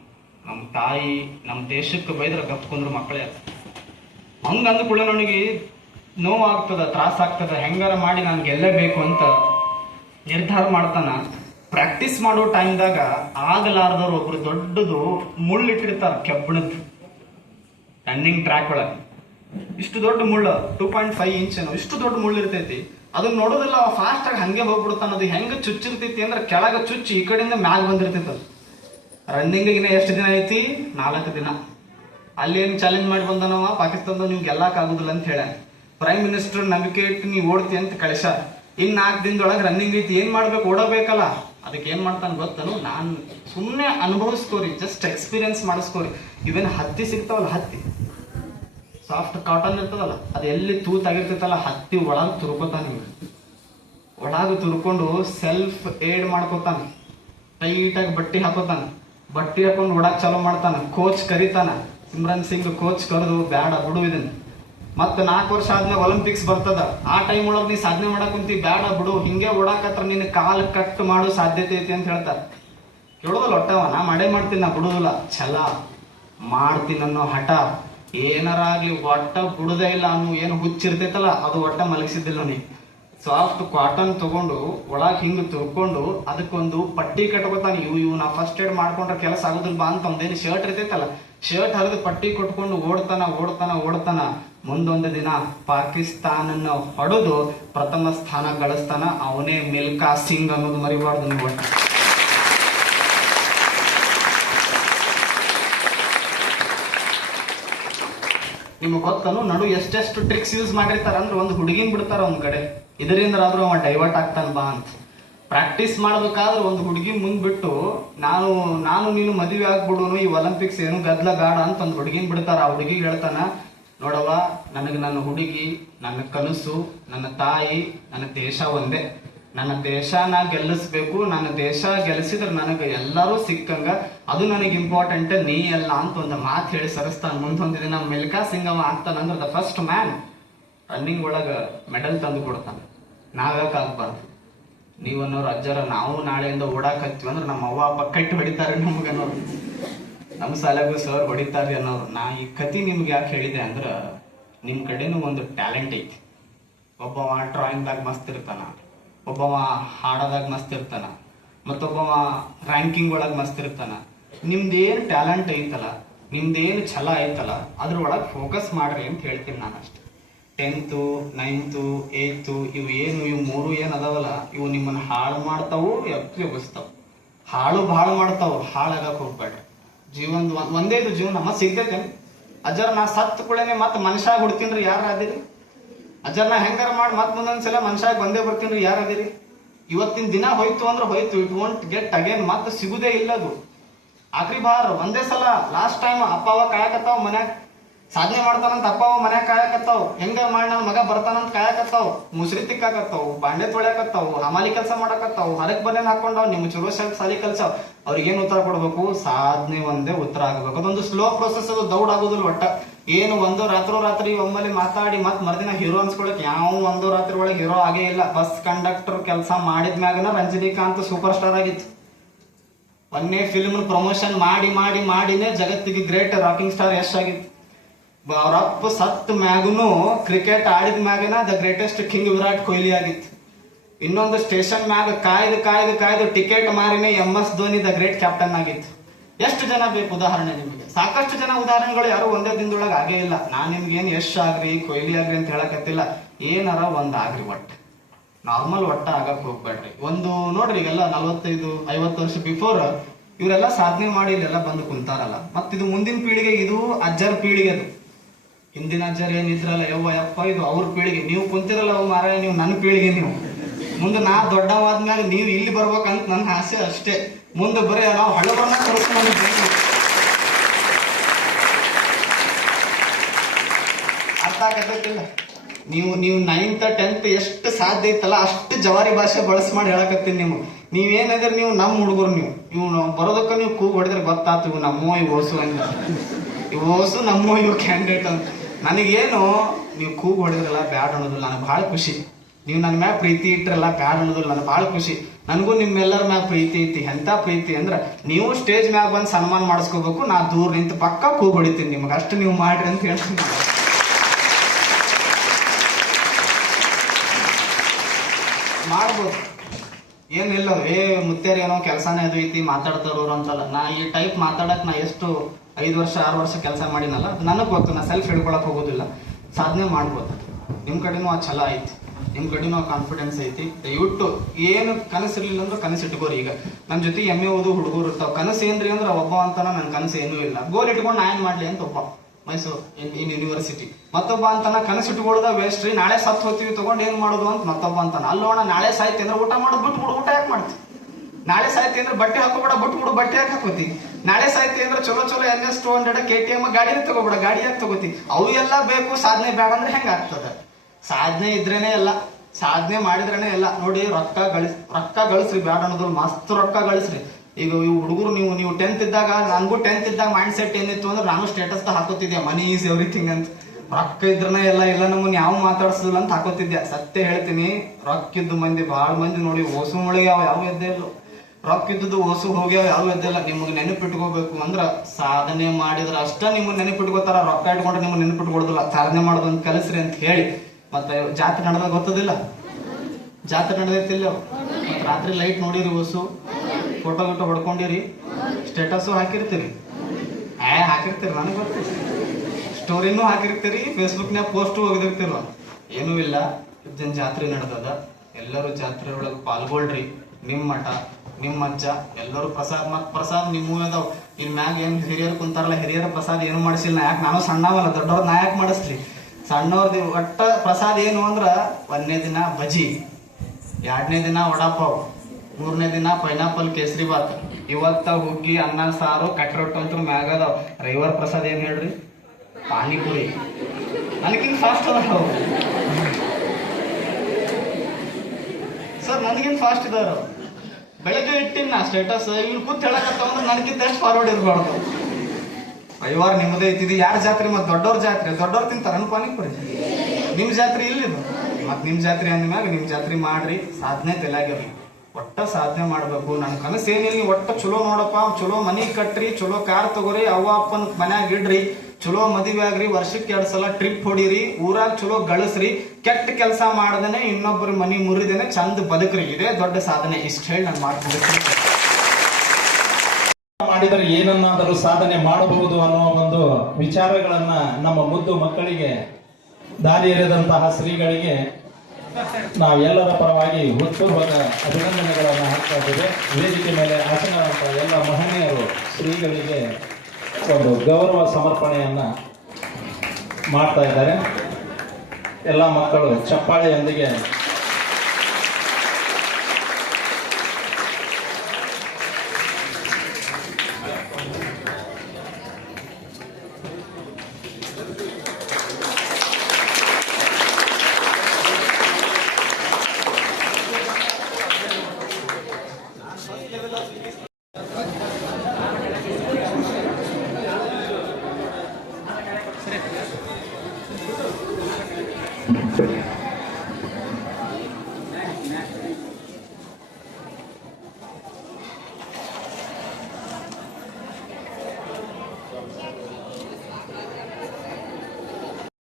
ನಮ್ಮ ತಾಯಿ, ನಮ್ಮ ದೇಶಕ್ಕೆ ಬೈದ್ರೆ ಗಪ್ ಕುಂದ್ರ ಮಕ್ಕಳೇ. ಹಂಗ ಅಂದ್ಕೊಳ್ಳೋ ಅವನಿಗೆ ನೋವಾಗ್ತದ, ತ್ರಾಸ ಆಗ್ತದ. ಹೆಂಗಾರ ಮಾಡಿ ನಾನು ಗೆಲ್ಲಬೇಕು ಅಂತ ನಿರ್ಧಾರ ಮಾಡ್ತಾನ. ಪ್ರಾಕ್ಟೀಸ್ ಮಾಡೋ ಟೈಮ್ದಾಗ ಆಗಲಾರ್ದವ್ರು ಒಬ್ರು ದೊಡ್ಡದು ಮುಳ್ಳಿಟ್ಟಿರ್ತಾರ, ಕೆಬ್ಬಣದ್ದು, ರನ್ನಿಂಗ್ ಟ್ರ್ಯಾಕ್ ಒಳಗೆ. ಇಷ್ಟು ದೊಡ್ಡ ಮುಳ್ಳು, 2.5 ಇಂಚ್ ಏನೋ, ಇಷ್ಟು ದೊಡ್ಡ ಮುಳ್ಳು ಇರ್ತೈತಿ. ಅದನ್ನ ನೋಡೋದಿಲ್ಲ, ಅವ ಫಾಸ್ಟ್ ಆಗಿ ಹಂಗೆ ಹೋಗ್ಬಿಡ್ತಾನ. ಅದು ಹೆಂಗ ಚುಚ್ಚಿರ್ತೈತಿ ಅಂದ್ರೆ ಕೆಳಗ ಚುಚ್ಚಿ ಈ ಕಡೆಯಿಂದ ಮ್ಯಾಗ ಬಂದಿರ್ತೈತಿ. ಅದು ರನ್ನಿಂಗ್ ಎಷ್ಟು ದಿನ ಐತಿ? 4 ದಿನ. ಅಲ್ಲಿ ಏನ್ ಚಾಲೆಂಜ್ ಮಾಡಿ ಬಂದನವ, ಪಾಕಿಸ್ತಾನದ ನೀವು ಗೆಲ್ಲಕ್ ಆಗುದಿಲ್ಲ ಅಂತ ಹೇಳ. ಪ್ರೈಮ್ ಮಿನಿಸ್ಟರ್ ನಂಬಿಕೆ ಇಟ್ಟು ನೀವು ಓಡ್ತಿ ಅಂತ ಕಳಿಸ್ಯಾರ. ಇನ್ನು 4 ದಿನದೊಳಗೆ ರನ್ನಿಂಗ್ ಐತಿ, ಏನ್ ಮಾಡ್ಬೇಕು, ಓಡಬೇಕಲ್ಲ. ಅದಕ್ಕೆ ಏನ್ ಮಾಡ್ತಾನೆ ಗೊತ್ತನು, ನಾನು ಸುಮ್ಮನೆ ಅನುಭವಿಸ್ಕೋರಿ, ಜಸ್ಟ್ ಎಕ್ಸ್ಪೀರಿಯನ್ಸ್ ಮಾಡಿಸ್ಕೋರಿ. ಇವೇನು ಹತ್ತಿ ಸಿಗ್ತಾವಲ್ಲ, ಹತ್ತಿ ಸಾಫ್ಟ್ ಕಾಟನ್ ಇರ್ತದಲ್ಲ, ಅದು ಎಲ್ಲಿ ತೂತಾಗಿರ್ತೈತಲ್ಲ, ಹತ್ತಿ ಒಳಗೆ ತುರ್ಕೋತಾನೆ. ಒಳಗೆ ತುರ್ಕೊಂಡು ಸೆಲ್ಫ್ ಏಡ್ ಮಾಡ್ಕೋತಾನೆ, ಟೈಟಾಗಿ ಬಟ್ಟೆ ಹಾಕೋತಾನೆ. ಬಟ್ಟೆ ಹಾಕೊಂಡು ಓಡಾಕ್ ಚಾಲೂ ಮಾಡ್ತಾನ. ಕೋಚ್ ಕರಿತಾನ, ಸಿಮ್ರನ್ ಸಿಂಗ್ ಕೋಚ್ ಕರೆದು ಬ್ಯಾಡ ಬಿಡು ಇದನ್ನ, ಮತ್ತೆ 4 ವರ್ಷ ಆದ್ಮೇಲೆ ಒಲಿಂಪಿಕ್ಸ್ ಬರ್ತದ, ಆ ಟೈಮ್ ಒಳಗೆ ನೀ ಸಾಧನೆ ಮಾಡಕ್ ಕುಂತಿ, ಬ್ಯಾಡ ಬಿಡು, ಹಿಂಗೆ ಓಡಾಕತ್ರ ನಿನ್ನ ಕಾಲ್ ಕಟ್ ಮಾಡೋ ಸಾಧ್ಯತೆ ಐತಿ ಅಂತ ಹೇಳ್ತಾರ. ಕೇಳೋದಲ್ಲ ಒಟ್ಟವ, ನಾ ಮಾಡೇ ಮಾಡ್ತೀನಿ, ನಾ ಬಿಡುದಿಲ್ಲ, ಛಲ ಮಾಡ್ತೀನಿ ಅನ್ನೋ ಹಠ ಏನಾರ ಆಗ್ಲಿ ಒಟ್ಟ ಬಿಡುದೇ ಇಲ್ಲ ಅನ್ನೋ ಏನು ಹುಚ್ಚಿರ್ತೈತಲ್ಲ, ಅದು ಒಟ್ಟ ಮಲಗಿಸಿದ್ದಿಲ್ಲ ನೀ. ಸಾಫ್ಟ್ ಕಾಟನ್ ತಗೊಂಡು ಒಳಗೆ ಹಿಂಗೆ ತುರ್ಕೊಂಡು ಅದಕ್ಕೊಂದು ಪಟ್ಟಿ ಕಟ್ಕೋತಾನೆ. ಇವು ನಾ ಫಸ್ಟ್ ಏಡ್ ಮಾಡ್ಕೊಂಡ್ರೆ ಕೆಲಸ ಆಗುದಿಲ್ಲ ಬಾ ಅಂತ ಒಂದೇನು ಶರ್ಟ್ ಇರ್ತೈತಲ್ಲ, ಶರ್ಟ್ ಹರಿದು ಪಟ್ಟಿ ಕೊಟ್ಕೊಂಡು ಓಡ್ತಾನ. ಮುಂದೊಂದು ದಿನ ಪಾಕಿಸ್ತಾನ ಹೊಡೆದು ಪ್ರಥಮ ಸ್ಥಾನ ಗಳಿಸ್ತಾನ. ಅವನೇ ಮಿಲ್ಕಾ ಸಿಂಗ್ ಅನ್ನೋದು ಮರಿಬಾರ್ದು ನೀವು. ನಿಮ್ಗೆ ಗೊತ್ತನು, ನಡು ಎಷ್ಟೆಷ್ಟು ಟ್ರಿಕ್ಸ್ ಯೂಸ್ ಮಾಡಿರ್ತಾರ ಅಂದ್ರೆ, ಒಂದು ಹುಡುಗಿನ್ ಬಿಡ್ತಾರ ಒಂದ್ ಕಡೆ, ಇದರಿಂದ ಆದ್ರೂ ಅವ ಡೈವರ್ಟ್ ಆಗ್ತಾನ ಬಾ ಅಂತ. ಪ್ರಾಕ್ಟೀಸ್ ಮಾಡ್ಬೇಕಾದ್ರೆ ಒಂದು ಹುಡುಗಿ ಮುಂದ್ ಬಿಟ್ಟು ನಾನು ನೀನು ಮದುವೆ ಆಗ್ಬಿಡೋನು, ಈ ಒಲಿಂಪಿಕ್ಸ್ ಏನು ಗದ್ಲ ಬೇಡ ಅಂತ ಒಂದು ಹುಡುಗಿನ್ ಬಿಡ್ತಾರ. ಆ ಹುಡುಗಿಗೆ ಹೇಳ್ತಾನ, ನೋಡವ್ವ, ನನಗೆ ನನ್ನ ಹುಡುಗಿ, ನನ್ನ ಕನಸು, ನನ್ನ ತಾಯಿ, ನನ್ನ ದೇಶ ಒಂದೇ. ನನ್ನ ದೇಶ ನಾ ಗೆಲ್ಲಿಸ್ಬೇಕು, ನನ್ನ ದೇಶ ಗೆಲ್ಲಿಸಿದ್ರೆ ನನಗೆ ಎಲ್ಲರೂ ಸಿಕ್ಕಂಗ, ಅದು ನನಗೆ ಇಂಪಾರ್ಟೆಂಟ್, ನೀ ಎಲ್ಲ ಅಂತ ಒಂದು ಮಾತು ಹೇಳಿ ಸರಿಸ್ತಾನ. ಮುಂದೊಂದು ದಿನ ಮಿಲ್ಕಾ ಸಿಂಗ್ ಅವ ಆಗ್ತಾನಂದ್ರೆ ದ ಫಸ್ಟ್ ಮ್ಯಾನ್ ರನ್ನಿಂಗ್ ಒಳಗ ಮೆಡಲ್ ತಂದು ಕೊಡ್ತಾನೆ. ನಾವ್ಯಾಕೆ ಆಗ್ಬಾರ್ದು? ನೀವನ್ನೋರು ಅಜ್ಜರ, ನಾವು ನಾಳೆಯಿಂದ ಓಡಾಕ್ ಹಚ್ತೀವಿ ಅಂದ್ರೆ ನಮ್ಮ ಅವ್ವ ಅಪ್ಪ ಕಟ್ಟಿ ಹೊಡಿತಾರೆ ನಮ್ಗನ್ನೋರು, ನಮ್ಮ ಶಾಲೆಗೂ ಸರ್ ಹೊಡಿತಾರೆ ಅನ್ನೋರು. ನಾ ಈ ಕತಿ ನಿಮ್ಗೆ ಯಾಕೆ ಹೇಳಿದೆ ಅಂದ್ರೆ, ನಿಮ್ ಕಡೆನೂ ಒಂದು ಟ್ಯಾಲೆಂಟ್ ಐತಿ. ಒಬ್ಬವ ಡ್ರಾಯಿಂಗ್ದಾಗ ಮಸ್ತ್ ಇರ್ತಾನ, ಒಬ್ಬವ ಹಾಡೋದಾಗ ಮಸ್ತ್ ಇರ್ತಾನ, ಮತ್ತೊಬ್ಬವ ರ್ಯಾಂಕಿಂಗ್ ಒಳಗೆ ಮಸ್ತ್ ಇರ್ತಾನ. ನಿಮ್ದೇನು ಟ್ಯಾಲೆಂಟ್ ಐತಲ್ಲ, ನಿಮ್ದೇನು ಛಲ ಐತಲ್ಲ, ಅದ್ರೊಳಗೆ ಫೋಕಸ್ ಮಾಡ್ರಿ ಅಂತ ಹೇಳ್ತೀನಿ ನಾನು ಅಷ್ಟೆ. 10th 9th 8th ಇವು 3 ಏನು ಅದಾವಲ್ಲ, ಇವು ನಿಮ್ಮನ್ನ ಹಾಳು ಮಾಡ್ತಾವು, ಎಬ್ಬಿಸ್ತಾವ. ಭಾಳ ಮಾಡ್ತಾವು, ಹಾಳಾಗಕ್ಕೆ ಹೋಗ್ಬೇಡ್ರಿ. ಒಂದೇ ಇದು ಜೀವನ, ಮತ್ತೆ ಸಿಗ್ತೈತೆ ಅಜ್ಜರ. ನಾ ಸತ್ತು ಕೂಡೇನೆ ಮತ್ತೆ ಮನುಷ್ಯ ಹುಡ್ತೀನ್ರಿ, ಯಾರು ಅದಿರಿ? ಅಜ್ಜರ ನಾ ಹೆಂಗಾರ ಮಾಡಿ ಮತ್ತೆ ಮುಂದೊಂದ್ಸಲ ಮನುಷ್ಯ ಬಂದೇ ಬರ್ತೀನ್ರಿ, ಯಾರು ಅದಿರಿ? ಇವತ್ತಿನ ದಿನ ಹೋಯ್ತು ಅಂದ್ರೆ ಹೋಯ್ತು, ಇಟ್ ವೋಂಟ್ ಗೆಟ್ ಅಗೇನ್, ಮತ್ತೆ ಸಿಗುದೇ ಇಲ್ಲ ಅದು. ಆಕ್ರಿ ಬಾರ್ ಒಂದೇ ಸಲ, ಲಾಸ್ಟ್ ಟೈಮ್ ಅಪ್ಪ ಅವ ಕಾಯಕತ್ತಾವ ಮನ್ಯಾಗ, ಸಾಧನೆ ಮಾಡ್ತಾನಂತ ಅಪ್ಪ ಅವ ಮನ್ಯಾಗ ಕಾಯಕತ್ತಾವ, ಹೆಂಗ ಮಾಡಿ ನನ್ನ ಮಗ ಬರ್ತಾನಂತ ಕಾಯಕತ್ತಾವ, ಮುಸ್ರಿ ತಿಕ್ಕಾಕತ್ತಾವು, ಬಾಂಡೆ ತೊಳ್ಯಾಕತ್ತಾವು, ಹಮಾಲಿ ಕೆಲಸ ಮಾಡಕತ್ತಾವು, ಹೊರಗ್ ಬನೇನ್ ಹಾಕೊಂಡವ್, ನಿಮ್ ಚಲೋ ಸಾಲಿ ಕಲ್ಸಾವ್. ಅವ್ರಿಗೇನು ಉತ್ತರ ಕೊಡ್ಬೇಕು? ಸಾಧನೆ ಒಂದೇ ಉತ್ತರ ಆಗ್ಬೇಕು. ಅದೊಂದು ಸ್ಲೋ ಪ್ರೊಸೆಸ್, ಅದು ದೌಡ್ ಆಗೋದಿಲ್ಲ ಒಟ್ಟ. ಏನು ಒಂದು ರಾತ್ರಿ ಒಮ್ಮೆಲೆ ಮಾತಾಡಿ ಮತ್ ಮರ್ದಿನ ಹೀರೋ ಅನ್ಸ್ಕೊಳಕ್ ಯಾವ ಒಂದು ರಾತ್ರಿ ಒಳಗೆ ಹೀರೋ ಆಗೇ ಇಲ್ಲ. ಬಸ್ ಕಂಡಕ್ಟರ್ ಕೆಲಸ ಮಾಡಿದ್ಮ್ಯಾಗನ ರಂಜನಿಕಾಂತ್ ಸೂಪರ್ ಸ್ಟಾರ್ ಆಗಿತ್ತು. ಒಂದೇ ಫಿಲ್ಮ್ ಪ್ರಮೋಷನ್ ಮಾಡಿನೇ ಜಗತ್ತಿಗೆ ಗ್ರೇಟ್ ರಾಕಿಂಗ್ ಸ್ಟಾರ್ ಯಶ್ ಆಗಿತ್ತು. ಅವರಪ್ಪ ಸತ್ ಮ್ಯಾಗನು ಕ್ರಿಕೆಟ್ ಆಡಿದ ಮ್ಯಾಗನ the greatest king Virat Kohli ಆಗಿತ್ತು. ಇನ್ನೊಂದು ಸ್ಟೇಷನ್ ಮ್ಯಾಗ ಕಾಯ್ದು ಟಿಕೆಟ್ ಮಾರಿನೇ MS Dhoni the great captain ಆಗಿತ್ತು. ಎಷ್ಟು ಜನ ಬೇಕು ಉದಾಹರಣೆ ನಿಮಗೆ? ಸಾಕಷ್ಟು ಜನ ಉದಾಹರಣೆಗಳು, ಯಾರು ಒಂದೇ ದಿನದೊಳಗೆ ಆಗೇ ಇಲ್ಲ. ನಾನ್ ನಿಮ್ಗೇನು ಯಶ್ ಆಗ್ರಿ ಕೊಹ್ಲಿ ಆಗ್ರಿ ಅಂತ ಹೇಳಕತ್ತಿಲ್ಲ, ಏನಾರ ಒಂದ್ ಆಗ್ರಿ, ಒಟ್ಟ ನಾರ್ಮಲ್ ಒಟ್ಟ ಆಗಕ್ ಹೋಗ್ಬೇಡ್ರಿ. ಒಂದು ನೋಡ್ರಿ, ಈಗೆಲ್ಲ 45-50 ವರ್ಷ ಬಿಫೋರ್ ಇವರೆಲ್ಲ ಸಾಧನೆ ಮಾಡಿ ಇಲ್ಲೆಲ್ಲ ಬಂದು ಕುಂತಾರಲ್ಲ. ಮತ್ತಿದು ಮುಂದಿನ ಪೀಳಿಗೆ, ಇದು ಅಜ್ಜರ ಪೀಳಿಗೆ. ಅದು ಹಿಂದಿನ ಅಜ್ಜರ್ ಏನಿದ್ರಲ್ಲ, ಯಪ್ಪ ಇದು ಅವ್ರ ಪೀಳಿಗೆ. ನೀವು ಕುಂತಿರಲ್ಲ ಅವ್ ಮಾರಾಯ, ನೀವು ನನ್ನ ಪೀಳಿಗೆ. ನೀವು ಮುಂದೆ ನಾ ದೊಡ್ಡವಾದ್ಮ್ಯಾಗ ನೀವು ಇಲ್ಲಿ ಬರ್ಬೇಕಂತ ನನ್ನ ಆಸೆ ಅಷ್ಟೇ. ಮುಂದೆ ಬರೀ ನಾವು ಹಳ್ಳಬರ್ನ ತೋರಿಸ್ಕೊಂಡು ಅರ್ಥ ಆಗತ್ತಿಲ್ಲ. ನೀವು 9th 10th ಎಷ್ಟು ಸಾಧ್ಯ ಐತಲ್ಲ ಅಷ್ಟು ಜವಾರಿ ಭಾಷೆ ಬಳಸಿ ಮಾಡಿ ಹೇಳಕತ್ತೀನಿ. ನೀವೇನಾದ್ರೆ ನೀವು ನಮ್ಮ ಹುಡುಗರು, ಇವು ಬರೋದಕ್ಕ ನೀವು ಕೂಗ್ ಹೊಡೆದ್ರೆ ಗೊತ್ತಾತು, ಇವು ನಮ್ಮೋ ಇವು ಓಸು ಅಂತ, ಇವು ಓಸು ನಮ್ಮೋ ಇವು ಕ್ಯಾಂಡಿಡೇಟ್ ಅಂತ. ನನಗೇನು ನೀವು ಕೂಗ್ ಹೊಡೆದ್ರಲ್ಲ ಬ್ಯಾಡ್ ಅನ್ನೋದಿಲ್ಲ, ನನಗೆ ಭಾಳ ಖುಷಿ. ನೀವು ನನ್ನ ಮ್ಯಾಗ ಪ್ರೀತಿ ಇಟ್ರಲ್ಲ ಬ್ಯಾಡ್ ಅನ್ನೋದಿಲ್ಲ, ನನಗೆ ಭಾಳ ಖುಷಿ. ನನಗೂ ನಿಮ್ಮೆಲ್ಲರ ಮ್ಯಾಗ ಪ್ರೀತಿ ಐತಿ. ಎಂತ ಪ್ರೀತಿ ಅಂದ್ರೆ, ನೀವು ಸ್ಟೇಜ್ ಮ್ಯಾಗ ಬಂದು ಸನ್ಮಾನ ಮಾಡಿಸ್ಕೋಬೇಕು, ನಾ ದೂರ ನಿಂತು ಪಕ್ಕ ಕೂಗ್ ಹೊಡಿತೀನಿ ನಿಮಗೆ. ಅಷ್ಟು ನೀವು ಮಾಡ್ರಿ ಅಂತ ಹೇಳ್ತೀನಿ. ಮಾಡ್ಬೋದು, ಏನಿಲ್ಲ. ಮುತ್ತೇರಿ ಏನೋ ಕೆಲಸನೇ ಅದು ಐತಿ ಮಾತಾಡ್ತಾರೋರು ಅಂತಲ್ಲ. ನಾ ಈ ಟೈಪ್ ಮಾತಾಡಕ್ ನಾ ಎಷ್ಟು 5 ವರ್ಷ 6 ವರ್ಷ ಕೆಲಸ ಮಾಡಿನಲ್ಲ, ಅದು ನನಗೆ ಗೊತ್ತು. ನಾ ಸೆಲ್ಫ್ ಹೇಳ್ಕೊಳಕ್ ಹೋಗೋದಿಲ್ಲ. ಸಾಧನೆ ಮಾಡ್ಬೋದು. ನಿಮ್ಮ ಕಡೆನೂ ಆ ಛಲ ಐತಿ, ನಿಮ್ಮ ಕಡೆನೂ ಆ ಕಾನ್ಫಿಡೆನ್ಸ್ ಐತಿ. ದಯವಿಟ್ಟು ಏನು ಕನಸಿರ್ಲಿಲ್ಲ ಅಂದ್ರೆ ಕನಸು ಇಟ್ಕೋರಿ. ಈಗ ನನ್ನ ಜೊತೆ MA ಓದು ಹುಡುಗರು ಇರ್ತಾವ. ಕನಸು ಏನ್ರಿ ಅಂದ್ರೆ ಒಬ್ಬ ಅಂತಾನ ನನ್ನ ಕನಸು ಏನೂ ಇಲ್ಲ, ಗೋಲ್ ಇಟ್ಕೊಂಡು ನಾ ಏನ್ ಮಾಡ್ಲಿ ಅಂತ ಒಬ್ಬ ಮೈಸೂರು ಇನ್ ಯೂನಿವರ್ಸಿಟಿ. ಮತ್ತೊಬ್ಬ ಅಂತಾನ ಕನಸಿಟ್ಟುಕೊಳ್ಳೋದ ವೇಸ್ಟ್ ರೀ, ನಾಳೆ ಸತ್ತು ಹೋಗ್ತೀವಿ ತಗೊಂಡು ಏನ್ ಮಾಡೋದು ಅಂತ ಮತ್ತೊಬ್ಬ ಅಂತಾನ. ಅಲ್ಲೋಣ ನಾಳೆ ಸಾಯ್ತಿ ಅಂದ್ರೆ ಊಟ ಮಾಡೋದು ಬಿಟ್ಬಿಡು, ಊಟ ಯಾಕೆ ಮಾಡ್ತೀವಿ? ನಾಳೆ ಸಾಯ್ತಿ ಅಂದ್ರೆ ಬಟ್ಟೆ ಹಾಕೋಬೇಡ, ಬಿಟ್ಬಿಡು, ಬಟ್ಟೆ ಯಾಕೆ ಹಾಕೋತಿ? ನಾಳೆ ಸಾಯ್ತಿ ಅಂದ್ರೆ ಚಲೋ NS200 KTM ಗಾಡಿನ ತಗೋಬೇಡ, ಗಾಡಿ ಯಾಕೆ ತಗೋತಿ? ಅವು ಎಲ್ಲ ಬೇಕು, ಸಾಧನೆ ಬೇಡ ಅಂದ್ರೆ ಹೆಂಗ ಆಗ್ತದ? ಸಾಧನೆ ಇದ್ರೇನೆ ಎಲ್ಲ, ಸಾಧನೆ ಮಾಡಿದ್ರೇನೆ ಎಲ್ಲ. ನೋಡಿ ರೊಕ್ಕ ಗಳಿಸ್ರಿ, ಬ್ಯಾಡ ಅನ್ನೋದು ಮಸ್ತ್ ರೊಕ್ಕ ಗಳಿಸ್ರಿ. ಈಗ ಇವು ಹುಡುಗರು ನೀವು 10th ಇದ್ದಾಗ, ನನಗೂ 10th ಇದ್ದಾಗ ಮೈಂಡ್ ಸೆಟ್ ಏನಿತ್ತು ಅಂದ್ರೆ ನಾನು ಸ್ಟೇಟಸ್ ಹಾಕೋತಿದ್ದೆ, ಮನಿ ಈಸ್ ಎವ್ರಿಥಿಂಗ್ ಅಂತ. ರೊಕ್ಕ ಇದ್ರನೇ ಎಲ್ಲ, ಇಲ್ಲ ನಮ್ಮನ್ನ ಯಾವ ಮಾತಾಡ್ಸಲ್ಲ ಅಂತ ಹಾಕೋತಿದ್ದೆ. ಸತ್ಯ ಹೇಳ್ತೀನಿ, ರೊಕ್ಕಿದ್ದು ಮಂದಿ ಭಾಳ ಮಂದಿ ನೋಡಿ ಓಸು ಒಳಗೆ ಯಾವ ಎದ್ದೇ ಇಲ್ಲ. ರೊಕ್ಕಿದ್ದು ಓಸು ಹೋಗ್ಯಾವ, ಯಾವ ಎದ್ದಿಲ್ಲ. ನಿಮಗೆ ನೆನಪಿಟ್ಕೋಬೇಕು ಅಂದ್ರ ಸಾಧನೆ ಮಾಡಿದ್ರ ಅಷ್ಟ ನಿಮ್ಮನ್ನ ನೆನಪಿಟ್ಕೋತಾರ. ರೊಕ್ಕ ಇಟ್ಕೊಂಡ್ರೆ ನಿಮ್ಮನ್ನ ನೆನಪಿಟ್ಕೊಡೋದಿಲ್ಲ. ಸಾಧನೆ ಮಾಡೋದು ಅಂತ ಕಲಿಸ್ರಿ ಅಂತ ಹೇಳಿ, ಮತ್ತೆ ಜಾತ್ರೆ ನಡೆದಾಗ ಗೊತ್ತದಿಲ್ಲ, ಜಾತ್ರೆ ನಡೆದೈತಿಲ್ಲ. ಮತ್ತೆ ರಾತ್ರಿ ಲೈಟ್ ನೋಡಿರಿ, ಓಸು ಫೋಟೋ ಗಿಟೋ ಹೊಡ್ಕೊಂಡಿರಿ, ಸ್ಟೇಟಸ್ಸು ಹಾಕಿರ್ತೀರಿ, ಹಾಕಿರ್ತೀರಿ, ನನಗೆ ಗೊತ್ತಿಲ್ಲ. ಸ್ಟೋರಿನೂ ಹಾಕಿರ್ತೀರಿ, ಫೇಸ್ಬುಕ್ನಾಗ ಪೋಸ್ಟು ಹೋಗಿರ್ತೀರ. ಏನೂ ಇಲ್ಲ, ಇದನ್ನ ಜಾತ್ರೆ ನಡೆದದ. ಎಲ್ಲರೂ ಜಾತ್ರೆ ಒಳಗೆ ಪಾಲ್ಗೊಳ್ರಿ. ನಿಮ್ಮ ಮಠ, ನಿಮ್ಮ ಅಜ್ಜ ಎಲ್ಲರೂ ಪ್ರಸಾದ ನಿಮ್ಮೂ ಅದಾವ. ಇನ್ ಮ್ಯಾಗ ಏನು ಹಿರಿಯರು ಕುಂತಾರಲ್ಲ, ಹಿರಿಯರ ಪ್ರಸಾದ ಏನು ಮಾಡಿಸಿಲ್ಲ. ಯಾಕೆ ನಾನು ಸಣ್ಣವಲ್ಲ, ದೊಡ್ಡವ್ರ ನಾ ಯಾಕೆ ಮಾಡಿಸ್ಲಿ? ಸಣ್ಣವ್ರದ್ದು ಒಟ್ಟ ಪ್ರಸಾದ ಏನು ಅಂದ್ರ, 1ನೇ ದಿನ ಬಜ್ಜಿ, 2ನೇ ದಿನ ವಡಾಪಾವ್, 3ನೇ ದಿನ ಪೈನಾಪಲ್ ಕೇಸರಿ ಬಾತ್, ಇವತ್ತ ಹುಗ್ಗಿ ಅನ್ನ ಸಾರು ಕಟ್ರೊಟ್ಟು ಅಂತೂ ಮ್ಯಾಗ ಅದಾವ. ರವಿವಾರ ಪ್ರಸಾದ ಏನ್ ಹೇಳ್ರಿ? ಪಾನಿಪುರಿ. ನನಗಿಂತ ಫಾಸ್ಟ್ ಅದಾವ ಸರ್, ನನಗಿಂತ ಫಾಸ್ಟ್ ಇದಾರ. ಬೆಳಗ್ಗೆ ಇಟ್ಟಿನ ಸ್ಟೇಟಸ್, ಇವ್ನು ಕೂತ್ ಹೇಳಕತ್ತ ಅಂದ್ರೆ ನನಗಿಂತ ಎಷ್ಟು ಫಾರ್ವರ್ಡ್ ಇರಬಾರ್ದು. ರವಿವಾರ ನಿಮ್ಮದೇ ಐತಿದ್ ಯಾರ ಜಾತ್ರೆ? ಮತ್ತೆ ದೊಡ್ಡವ್ರ ಜಾತ್ರೆ, ದೊಡ್ಡವ್ರು ತಿಂತಾರ ಪಾನಿಪುರಿ. ನಿಮ್ ಜಾತ್ರೆ ಇಲ್ಲಿದು, ಮತ್ ನಿಮ್ ಜಾತ್ರೆ ಅಂದ್ಮ್ಯಾಗ ನಿಮ್ ಜಾತ್ರೆ ಮಾಡ್ರಿ. ಸಾಧನೆ ತಲೆಯಾಗಿರ್ಲಿ, ಒಟ್ಟ ಸಾಧನೆ ಮಾಡ್ಬೇಕು. ನನ್ನ ಕನಸು ಏನಿಲ್ಲ, ಒಟ್ಟ ಚಲೋ ನೋಡಪ್ಪ, ಚಲೋ ಮನಿ ಕಟ್ರಿ, ಚಲೋ ಕಾರ್ ತಗೋರಿ, ಅವ್ವ ಅಪ್ಪನ ಮನ್ಯಾಗ ಇಡ್ರಿ, ಚಲೋ ಮದುವೆ ಆಗ್ರಿ, ವರ್ಷಕ್ಕೆ 2 ಸಲ ಟ್ರಿಪ್ ಹೊಡೀರಿ, ಊರಾಗ ಚಲೋ ಗಳಿಸ್ರಿ, ಕೆಟ್ಟ ಕೆಲಸ ಮಾಡ್ದೇನೆ, ಇನ್ನೊಬ್ಬರ ಮನಿ ಮುರಿದೇನೆ ಚಂದ ಬದುಕ್ರಿ. ಇದೇ ದೊಡ್ಡ ಸಾಧನೆ. ಇಷ್ಟ ಹೇಳಿ ನಾನು ಮಾಡ್ತೀನಿ. ಮಾಡಿದರೆ ಏನನ್ನಾದರೂ ಸಾಧನೆ ಮಾಡಬಹುದು ಅನ್ನುವ ಒಂದು ವಿಚಾರಗಳನ್ನ ನಮ್ಮ ಮುದ್ದು ಮಕ್ಕಳಿಗೆ ದಾರಿ ಎರೆದಂತಹ ಶ್ರೀಗಳಿಗೆ ನಾವೆಲ್ಲರ ಪರವಾಗಿ ಹುಟ್ಟುಹೋದ ಅಭಿನಂದನೆಗಳನ್ನು ಹಾಕ್ತಾ ಇದ್ದೇವೆ. ವೇದಿಕೆ ಮೇಲೆ ಆಸೀನರಾದಂತಹ ಎಲ್ಲ ಮಹನೀಯರು ಶ್ರೀಗಳಿಗೆ ಒಂದು ಗೌರವ ಸಮರ್ಪಣೆಯನ್ನ ಮಾಡ್ತಾ ಇದ್ದಾರೆ. ಎಲ್ಲ ಮಕ್ಕಳು ಚಪ್ಪಾಳೆಯೊಂದಿಗೆ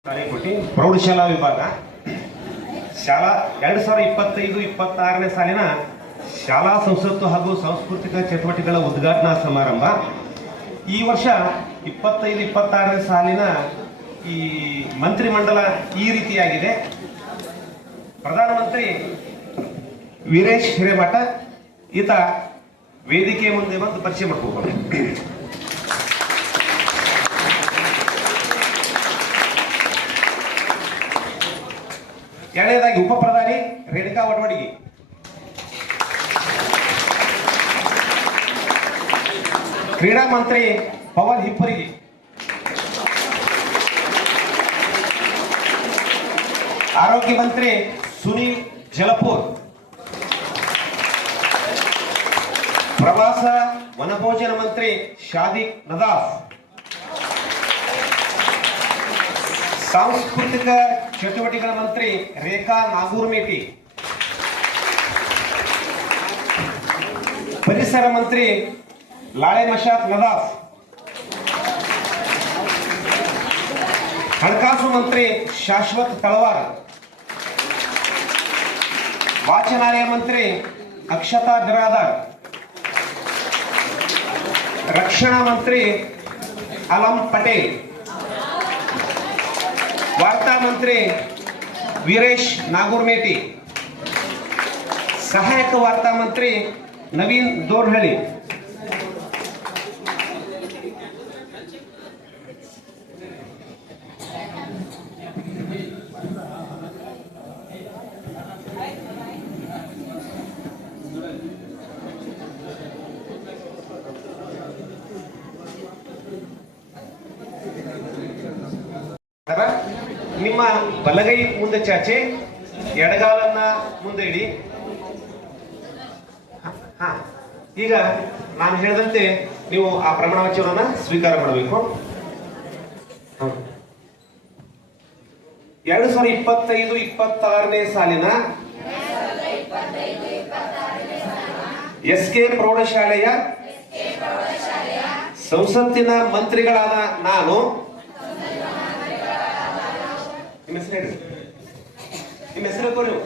ತಾಳಿಕೋಟೆ ಪ್ರೌಢಶಾಲಾ ವಿಭಾಗ ಶಾಲಾ 2025-26ನೇ ಸಾಲಿನ ಶಾಲಾ ಸಂಸತ್ತು ಹಾಗೂ ಸಾಂಸ್ಕೃತಿಕ ಚಟುವಟಿಕೆಗಳ ಉದ್ಘಾಟನಾ ಸಮಾರಂಭ. ಈ ವರ್ಷ 25-26ನೇ ಸಾಲಿನ ಈ ಮಂತ್ರಿಮಂಡಲ ಈ ರೀತಿಯಾಗಿದೆ. ಪ್ರಧಾನಮಂತ್ರಿ ವೀರೇಶ್ ಹಿರೇಮಠ ಈತ ವೇದಿಕೆ ಮುಂದೆ ಬಂದು ಪರಿಚಯ ಮಾಡ್ಕೋಬಹುದು. ಎರಡನೇದಾಗಿ ಉಪ ಪ್ರಧಾನಿ ರೇಣುಕಾ ವಟವಡಿಗಿ, ಕ್ರೀಡಾ ಮಂತ್ರಿ ಪವನ್ ಹಿಪ್ಪರಿಗಿ, ಆರೋಗ್ಯ ಮಂತ್ರಿ ಸುನೀಲ್ ಜಲಪೂರ್, ಪ್ರವಾಸ ವನಭೋಜನ ಮಂತ್ರಿ ಶಾದಿಕ್ ನದಾಫ್, ಸಾಂಸ್ಕೃತಿಕ ಚಟುವಟಿಕೆಗಳ ಮಂತ್ರಿ ರೇಖಾ ನಾಗೂರ್ಮೇಟಿ, ಪರಿಸರ ಮಂತ್ರಿ ಲಾಳೆ ಮಶಾಕ್ ನದಾಫ್, ಹಣಕಾಸು ಮಂತ್ರಿ ಶಾಶ್ವತ್ ತಳವಾರ್, ವಾಚನಾಲಯ ಮಂತ್ರಿ ಅಕ್ಷತಾ ಬಿರಾದಾರ್, ರಕ್ಷಣಾ ಮಂತ್ರಿ ಅಲಂ ಪಟೇಲ್, ವಾರ್ತಾ ಮಂತ್ರಿ ವೀರೇಶ್ ನಾಗೂರ್ಮೇಟಿ, ಸಹಾಯಕ ವಾರ್ತಾ ಮಂತ್ರಿ ನವೀನ್ ದೋರ್ಹಳ್ಳಿ, ಮಾಡ್ತಾರ. ನಿಮ್ಮ ಬಲಗೈ ಮುಂದೆ ಚಾಚಿ ಎಡಗಾಲನ್ನ ಮುಂದೆ ಇಡಿ. ಹಾ, ಈಗ ನಾನು ಹೇಳಿದಂತೆ ನೀವು ಆ ಪ್ರಮಾಣ ವಚನವನ್ನ ಸ್ವೀಕಾರ ಮಾಡಬೇಕು. 2025-26ನೇ ಸಾಲಿನ SK ಪ್ರೌಢಶಾಲೆಯ ಸಂಸತ್ತಿನ ಮಂತ್ರಿಗಳಾದ ನಾನು, ನಿಮ್ಮ ಹೆಸರು ಹೇಳಿ, ನಿಮ್ಮ ಹೆಸರು ಹೇಳ್ಕೊ ನೀವು.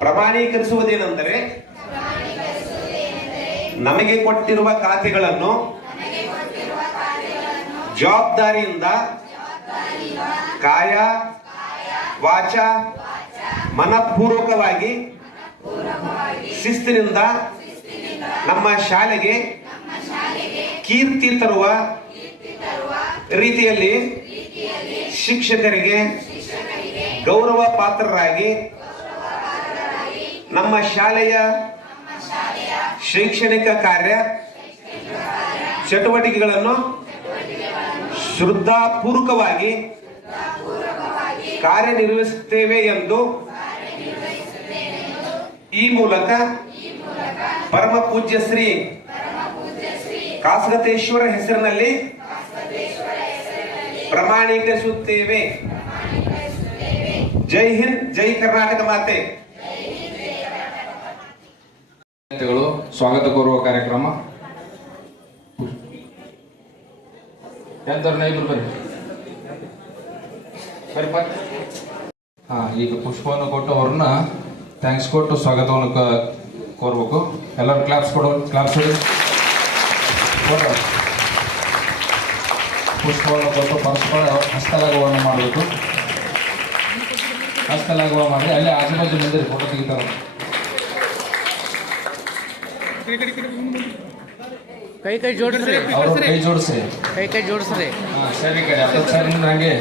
ಪ್ರಮಾಣೀಕರಿಸುವುದೇನೆಂದರೆ ನಮಗೆ ಕೊಟ್ಟಿರುವ ಖಾತೆಗಳನ್ನು ಜವಾಬ್ದಾರಿಯಿಂದ ಕಾಯ ವಾಚ ಮನಪೂರ್ವಕವಾಗಿ ಶಿಸ್ತಿನಿಂದ ನಮ್ಮ ಶಾಲೆಗೆ ಕೀರ್ತಿ ತರುವ ರೀತಿಯಲ್ಲಿ ಶಿಕ್ಷಕರಿಗೆ ಗೌರವ ಪಾತ್ರರಾಗಿ ನಮ್ಮ ಶಾಲೆಯ ಶೈಕ್ಷಣಿಕ ಕಾರ್ಯ ಚಟುವಟಿಕೆಗಳನ್ನು ಶ್ರದ್ಧಾಪೂರ್ವಕವಾಗಿ ಕಾರ್ಯನಿರ್ವಹಿಸುತ್ತೇವೆ ಎಂದು ಈ ಮೂಲಕ ಪರಮ ಪೂಜ್ಯ ಶ್ರೀ ಕಾಸಗತೇಶ್ವರ ಹೆಸರಿನಲ್ಲಿ ಪ್ರಮಾಣೀಕರಿಸುತ್ತೇವೆ. ಜೈ ಹಿಂದ್, ಜೈ ಕರ್ನಾಟಕ ಮಾತೆ. ಸ್ವಾಗತ ಕೋರುವ ಕಾರ್ಯಕ್ರಮ. ಇಬ್ರು ಬರ್ರಿ. ಈಗ ಪುಷ್ಪವನ್ನು ಕೊಟ್ಟು ಅವ್ರನ್ನ ಥ್ಯಾಂಕ್ಸ್ ಕೊಟ್ಟು ಸ್ವಾಗತವನ್ನು ಕೋರ್ಬೇಕು. ಎಲ್ಲರೂ ಕ್ಲಾಪ್ಸ್ ಕೊಡೋ, ಕ್ಲಾಪ್ಸ್ ಕೊಡಿ. ಪುಷ್ಪವನ್ನು ಕೊಟ್ಟು ಪರಸ್ಪರ ಹಸ್ತಲಾಘವವನ್ನು ಮಾಡಬೇಕು. ಹಸ್ತಲಾಘವ ಮಾಡಿ ಅಲ್ಲೇ ಆಜುಬಾಜು ಮುಂದೆ ಫೋಟೋ ತೆಗಿತಾರೆ. ಕೈ ಜೋಡಿಸ್ರಿ, ಅವರು ಕೈ ಜೋಡಿಸ್ರಿ. ಕೈ ಜೋಡಿಸ್ರಿ. ಸರಿ ಕಡೆ ಸರ್, ಹಂಗೆ